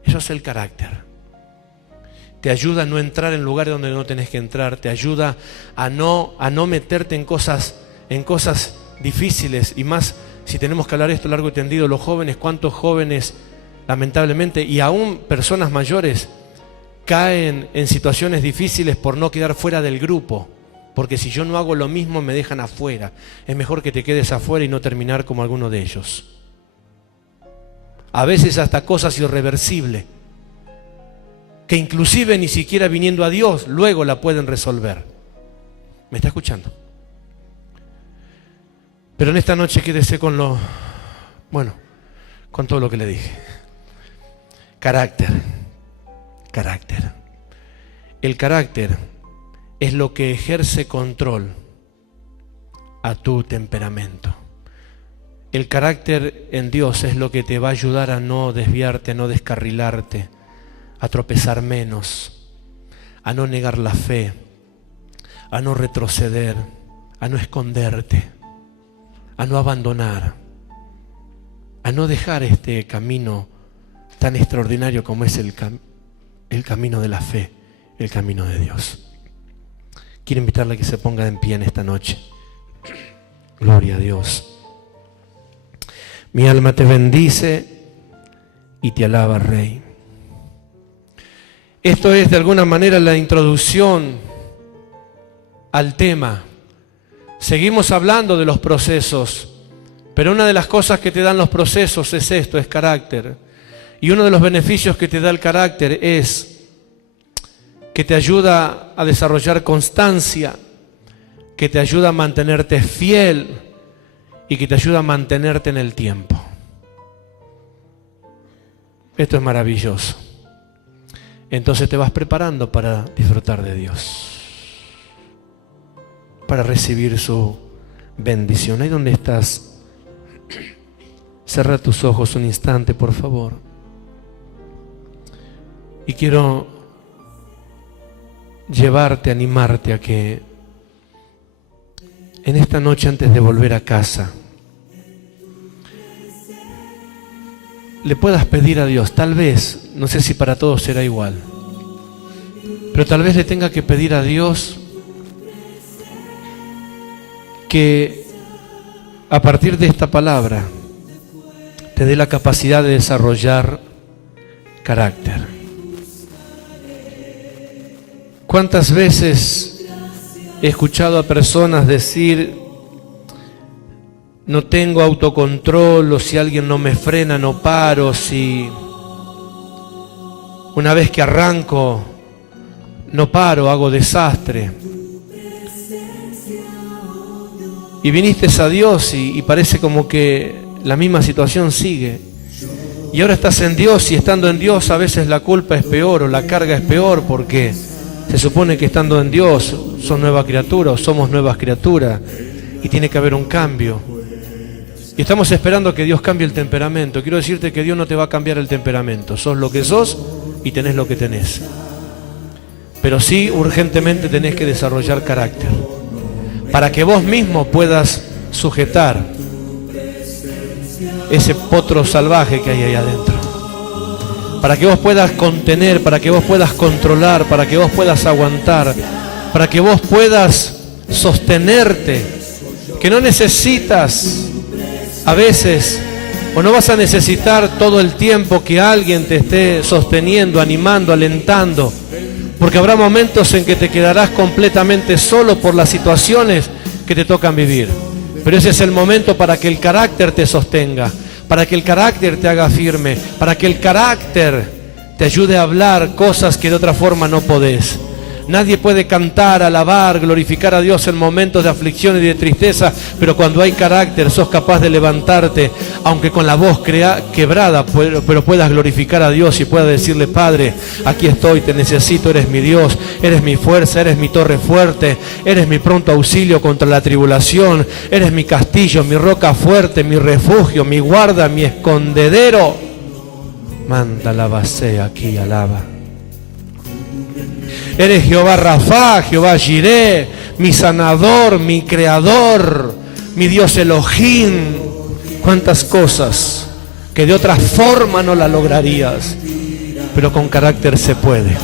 Eso es el carácter. Te ayuda a no entrar en lugares donde no tenés que entrar, te ayuda a no meterte en cosas difíciles, y más si tenemos que hablar esto largo y tendido, los jóvenes, cuántos jóvenes lamentablemente, y aún personas mayores, caen en situaciones difíciles por no quedar fuera del grupo, porque si yo no hago lo mismo me dejan afuera. Es mejor que te quedes afuera y no terminar como alguno de ellos. A veces hasta cosas irreversibles, que inclusive ni siquiera viniendo a Dios luego la pueden resolver. ¿Me está escuchando? Pero en esta noche quédese con con todo lo que le dije. Carácter. El carácter es lo que ejerce control a tu temperamento. El carácter en Dios es lo que te va a ayudar a no desviarte, a no descarrilarte, a tropezar menos, a no negar la fe, a no retroceder, a no esconderte, a no abandonar, a no dejar este camino tan extraordinario como es el camino de la fe, el camino de Dios. Quiero invitarle a que se ponga en pie en esta noche. Gloria a Dios. Mi alma te bendice y te alaba, Rey. Esto es de alguna manera la introducción al tema. Seguimos hablando de los procesos, pero una de las cosas que te dan los procesos es esto, es carácter. Y uno de los beneficios que te da el carácter es que te ayuda a desarrollar constancia, que te ayuda a mantenerte fiel y que te ayuda a mantenerte en el tiempo. Esto es maravilloso. Entonces te vas preparando para disfrutar de Dios, para recibir su bendición. Ahí donde estás, cierra tus ojos un instante, por favor. Y quiero llevarte, animarte a que en esta noche, antes de volver a casa, le puedas pedir a Dios. Tal vez, no sé si para todos será igual, pero tal vez le tenga que pedir a Dios que a partir de esta palabra te dé la capacidad de desarrollar carácter. ¿Cuántas veces he escuchado a personas decir: no tengo autocontrol, o si alguien no me frena no paro, si una vez que arranco no paro, hago desastre? Y viniste a Dios y parece como que la misma situación sigue. Y ahora estás en Dios, y estando en Dios a veces la culpa es peor o la carga es peor, porque se supone que estando en Dios sos nueva criatura o somos nuevas criaturas, y tiene que haber un cambio. Y estamos esperando que Dios cambie el temperamento. Quiero decirte que Dios no te va a cambiar el temperamento. Sos lo que sos y tenés lo que tenés. Pero sí, urgentemente tenés que desarrollar carácter, para que vos mismo puedas sujetar ese potro salvaje que hay ahí adentro. Para que vos puedas contener, para que vos puedas controlar, para que vos puedas aguantar, para que vos puedas sostenerte. Que no necesitas a veces, o no vas a necesitar todo el tiempo que alguien te esté sosteniendo, animando, alentando, porque habrá momentos en que te quedarás completamente solo por las situaciones que te tocan vivir. Pero ese es el momento para que el carácter te sostenga, para que el carácter te haga firme, para que el carácter te ayude a hablar cosas que de otra forma no podés. Nadie puede cantar, alabar, glorificar a Dios en momentos de aflicción y de tristeza, pero cuando hay carácter sos capaz de levantarte, aunque con la voz quebrada, pero puedas glorificar a Dios y puedas decirle: Padre, aquí estoy, te necesito, eres mi Dios, eres mi fuerza, eres mi torre fuerte, eres mi pronto auxilio contra la tribulación, eres mi castillo, mi roca fuerte, mi refugio, mi guarda, mi escondedero. Manda la base aquí, alaba. Eres Jehová Rafá, Jehová Jireh, mi sanador, mi creador, mi Dios Elohim. Cuántas cosas que de otra forma no la lograrías, pero con carácter se puede.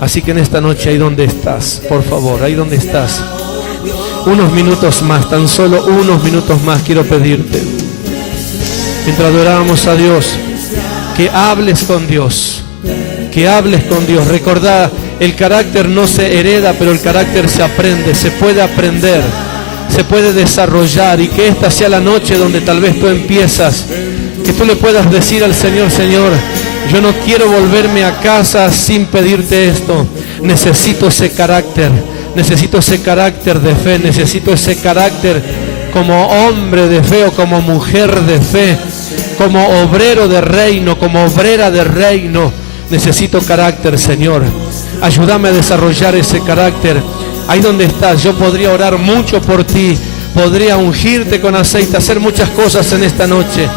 Así que en esta noche, ahí donde estás, por favor, ahí donde estás, unos minutos más, tan solo unos minutos más quiero pedirte, mientras adorábamos a Dios, que hables con Dios. Que hables con Dios. Recordá, el carácter no se hereda, pero el carácter se aprende, se puede aprender, se puede desarrollar. Y que esta sea la noche donde tal vez tú empiezas, que tú le puedas decir al Señor: Señor, yo no quiero volverme a casa sin pedirte esto. Necesito ese carácter de fe, necesito ese carácter como hombre de fe o como mujer de fe, como obrero de reino, como obrera de reino. Necesito carácter, Señor. Ayúdame a desarrollar ese carácter. Ahí donde estás, yo podría orar mucho por ti, podría ungirte con aceite, hacer muchas cosas en esta noche,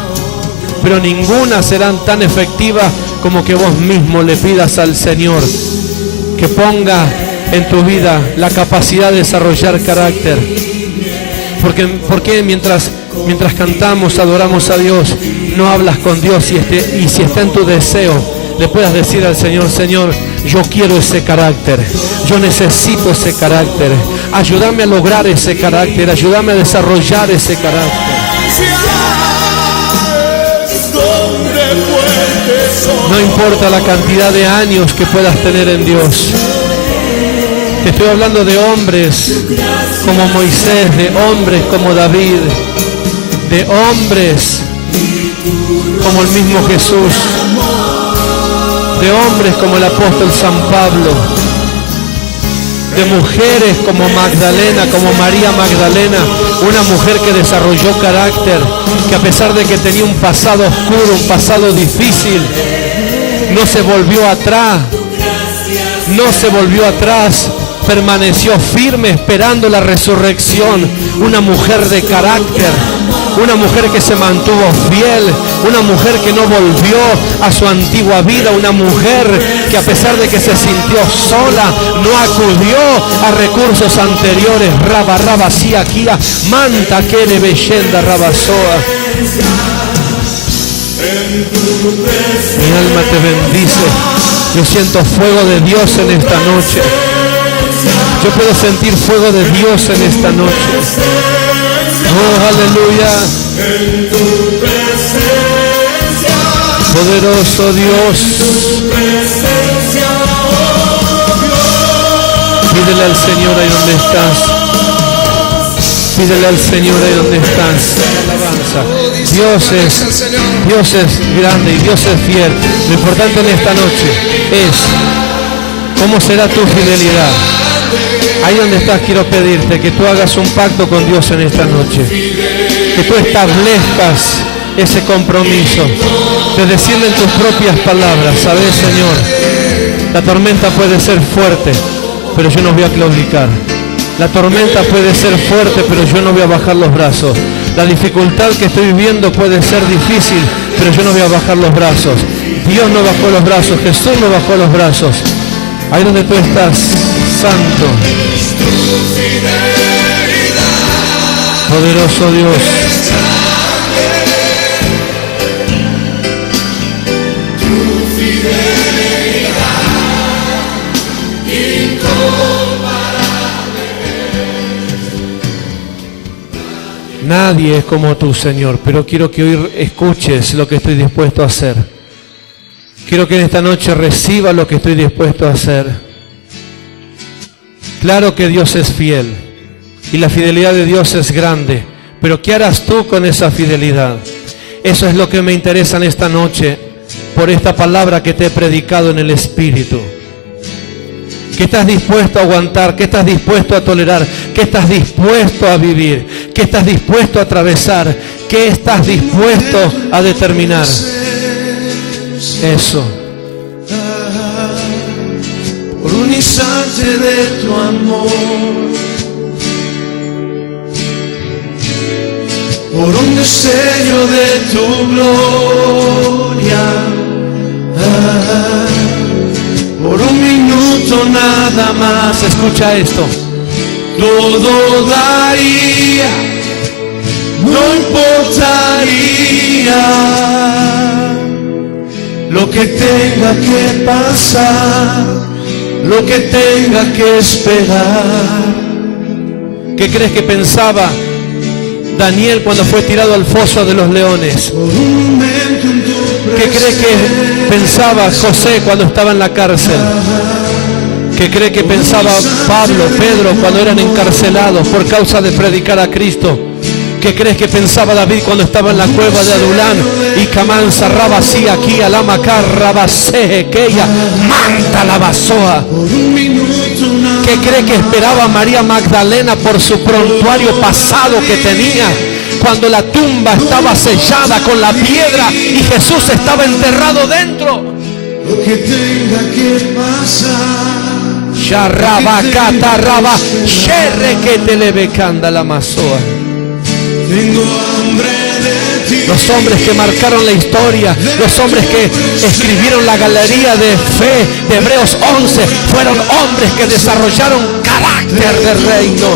pero ninguna serán tan efectivas como que vos mismo le pidas al Señor que ponga en tu vida la capacidad de desarrollar carácter. Porque mientras cantamos, adoramos a Dios, no hablas con Dios, y si está en tu deseo, le puedas decir al Señor: Señor, yo quiero ese carácter, yo necesito ese carácter, ayúdame a lograr ese carácter, ayúdame a desarrollar ese carácter. No importa la cantidad de años que puedas tener en Dios. Te estoy hablando de hombres como Moisés, de hombres como David, de hombres como el mismo Jesús, de hombres como el apóstol San Pablo. de mujeres como Magdalena, como María Magdalena, una mujer que desarrolló carácter, que a pesar de que tenía un pasado oscuro, un pasado difícil, no se volvió atrás, permaneció firme esperando la resurrección. Una mujer de carácter, una mujer que se mantuvo fiel, una mujer que no volvió a su antigua vida, una mujer que a pesar de que se sintió sola, no acudió a recursos anteriores. Raba, siaquía, manta que le bellenda rabasoa. Mi alma te bendice. Yo siento fuego de Dios en esta noche. Yo puedo sentir fuego de Dios en esta noche. Oh, aleluya. Poderoso Dios. Pídele al Señor ahí donde estás. Pídele al Señor ahí donde estás. Alabanza. Dios es grande y Dios es fiel. Lo importante en esta noche es cómo será tu fidelidad. Ahí donde estás quiero pedirte que tú hagas un pacto con Dios en esta noche. Que tú establezcas ese compromiso de decirle en tus propias palabras: sabes, Señor, la tormenta puede ser fuerte, pero yo no voy a claudicar. La tormenta puede ser fuerte, pero yo no voy a bajar los brazos. La dificultad que estoy viviendo puede ser difícil, pero yo no voy a bajar los brazos. Dios no bajó los brazos, Jesús no bajó los brazos. Ahí donde tú estás, Santo, poderoso Dios. Nadie es como tú, Señor, pero quiero que hoy escuches lo que estoy dispuesto a hacer. Quiero que en esta noche reciba lo que estoy dispuesto a hacer. Claro que Dios es fiel y la fidelidad de Dios es grande, pero ¿qué harás tú con esa fidelidad? Eso es lo que me interesa en esta noche por esta palabra que te he predicado en el Espíritu. ¿Qué estás dispuesto a aguantar? ¿Qué estás dispuesto a tolerar? ¿Qué estás dispuesto a vivir? ¿Qué estás dispuesto a atravesar? ¿Qué estás dispuesto a determinar? Eso. Por un instante de tu amor, por un destello de tu gloria, por un minuto nada más. Escucha esto. Todo daría, no importaría lo que tenga que pasar, lo que tenga que esperar. ¿Qué crees que pensaba Daniel cuando fue tirado al foso de los leones? ¿Qué crees que pensaba José cuando estaba en la cárcel? ¿Qué cree que pensaba Pablo, Pedro cuando eran encarcelados por causa de predicar a Cristo? ¿Qué crees que pensaba David cuando estaba en la cueva de Adulán? Y Camán sarraba así aquí, alamacar, rabase, aquella, manta la basoa. ¿Qué cree que esperaba María Magdalena por su prontuario pasado que tenía? Cuando la tumba estaba sellada con la piedra y Jesús estaba enterrado dentro. Lo que tenga que pasar. Yarrabacata raba, sherre que te le becanda la masoa. Tengo hambre de ti. Los hombres que marcaron la historia, los hombres que escribieron la galería de fe de Hebreos 11, fueron hombres que desarrollaron carácter de reino.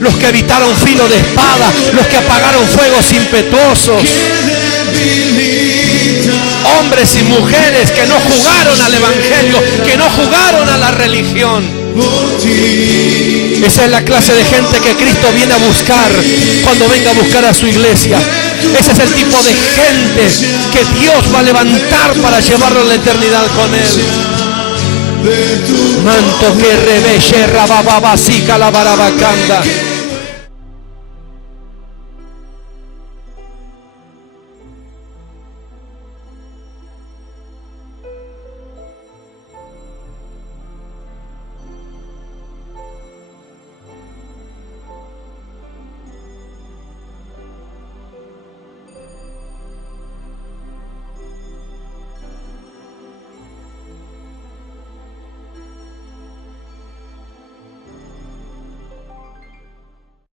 Los que evitaron filo de espada, los que apagaron fuegos impetuosos. Hombres y mujeres que no jugaron al evangelio, que no jugaron a la religión. Esa es la clase de gente que Cristo viene a buscar cuando venga a buscar a su iglesia. Ese es el tipo de gente que Dios va a levantar para llevarlo a la eternidad con Él. Manto que revelle rabababasica la barabacanda.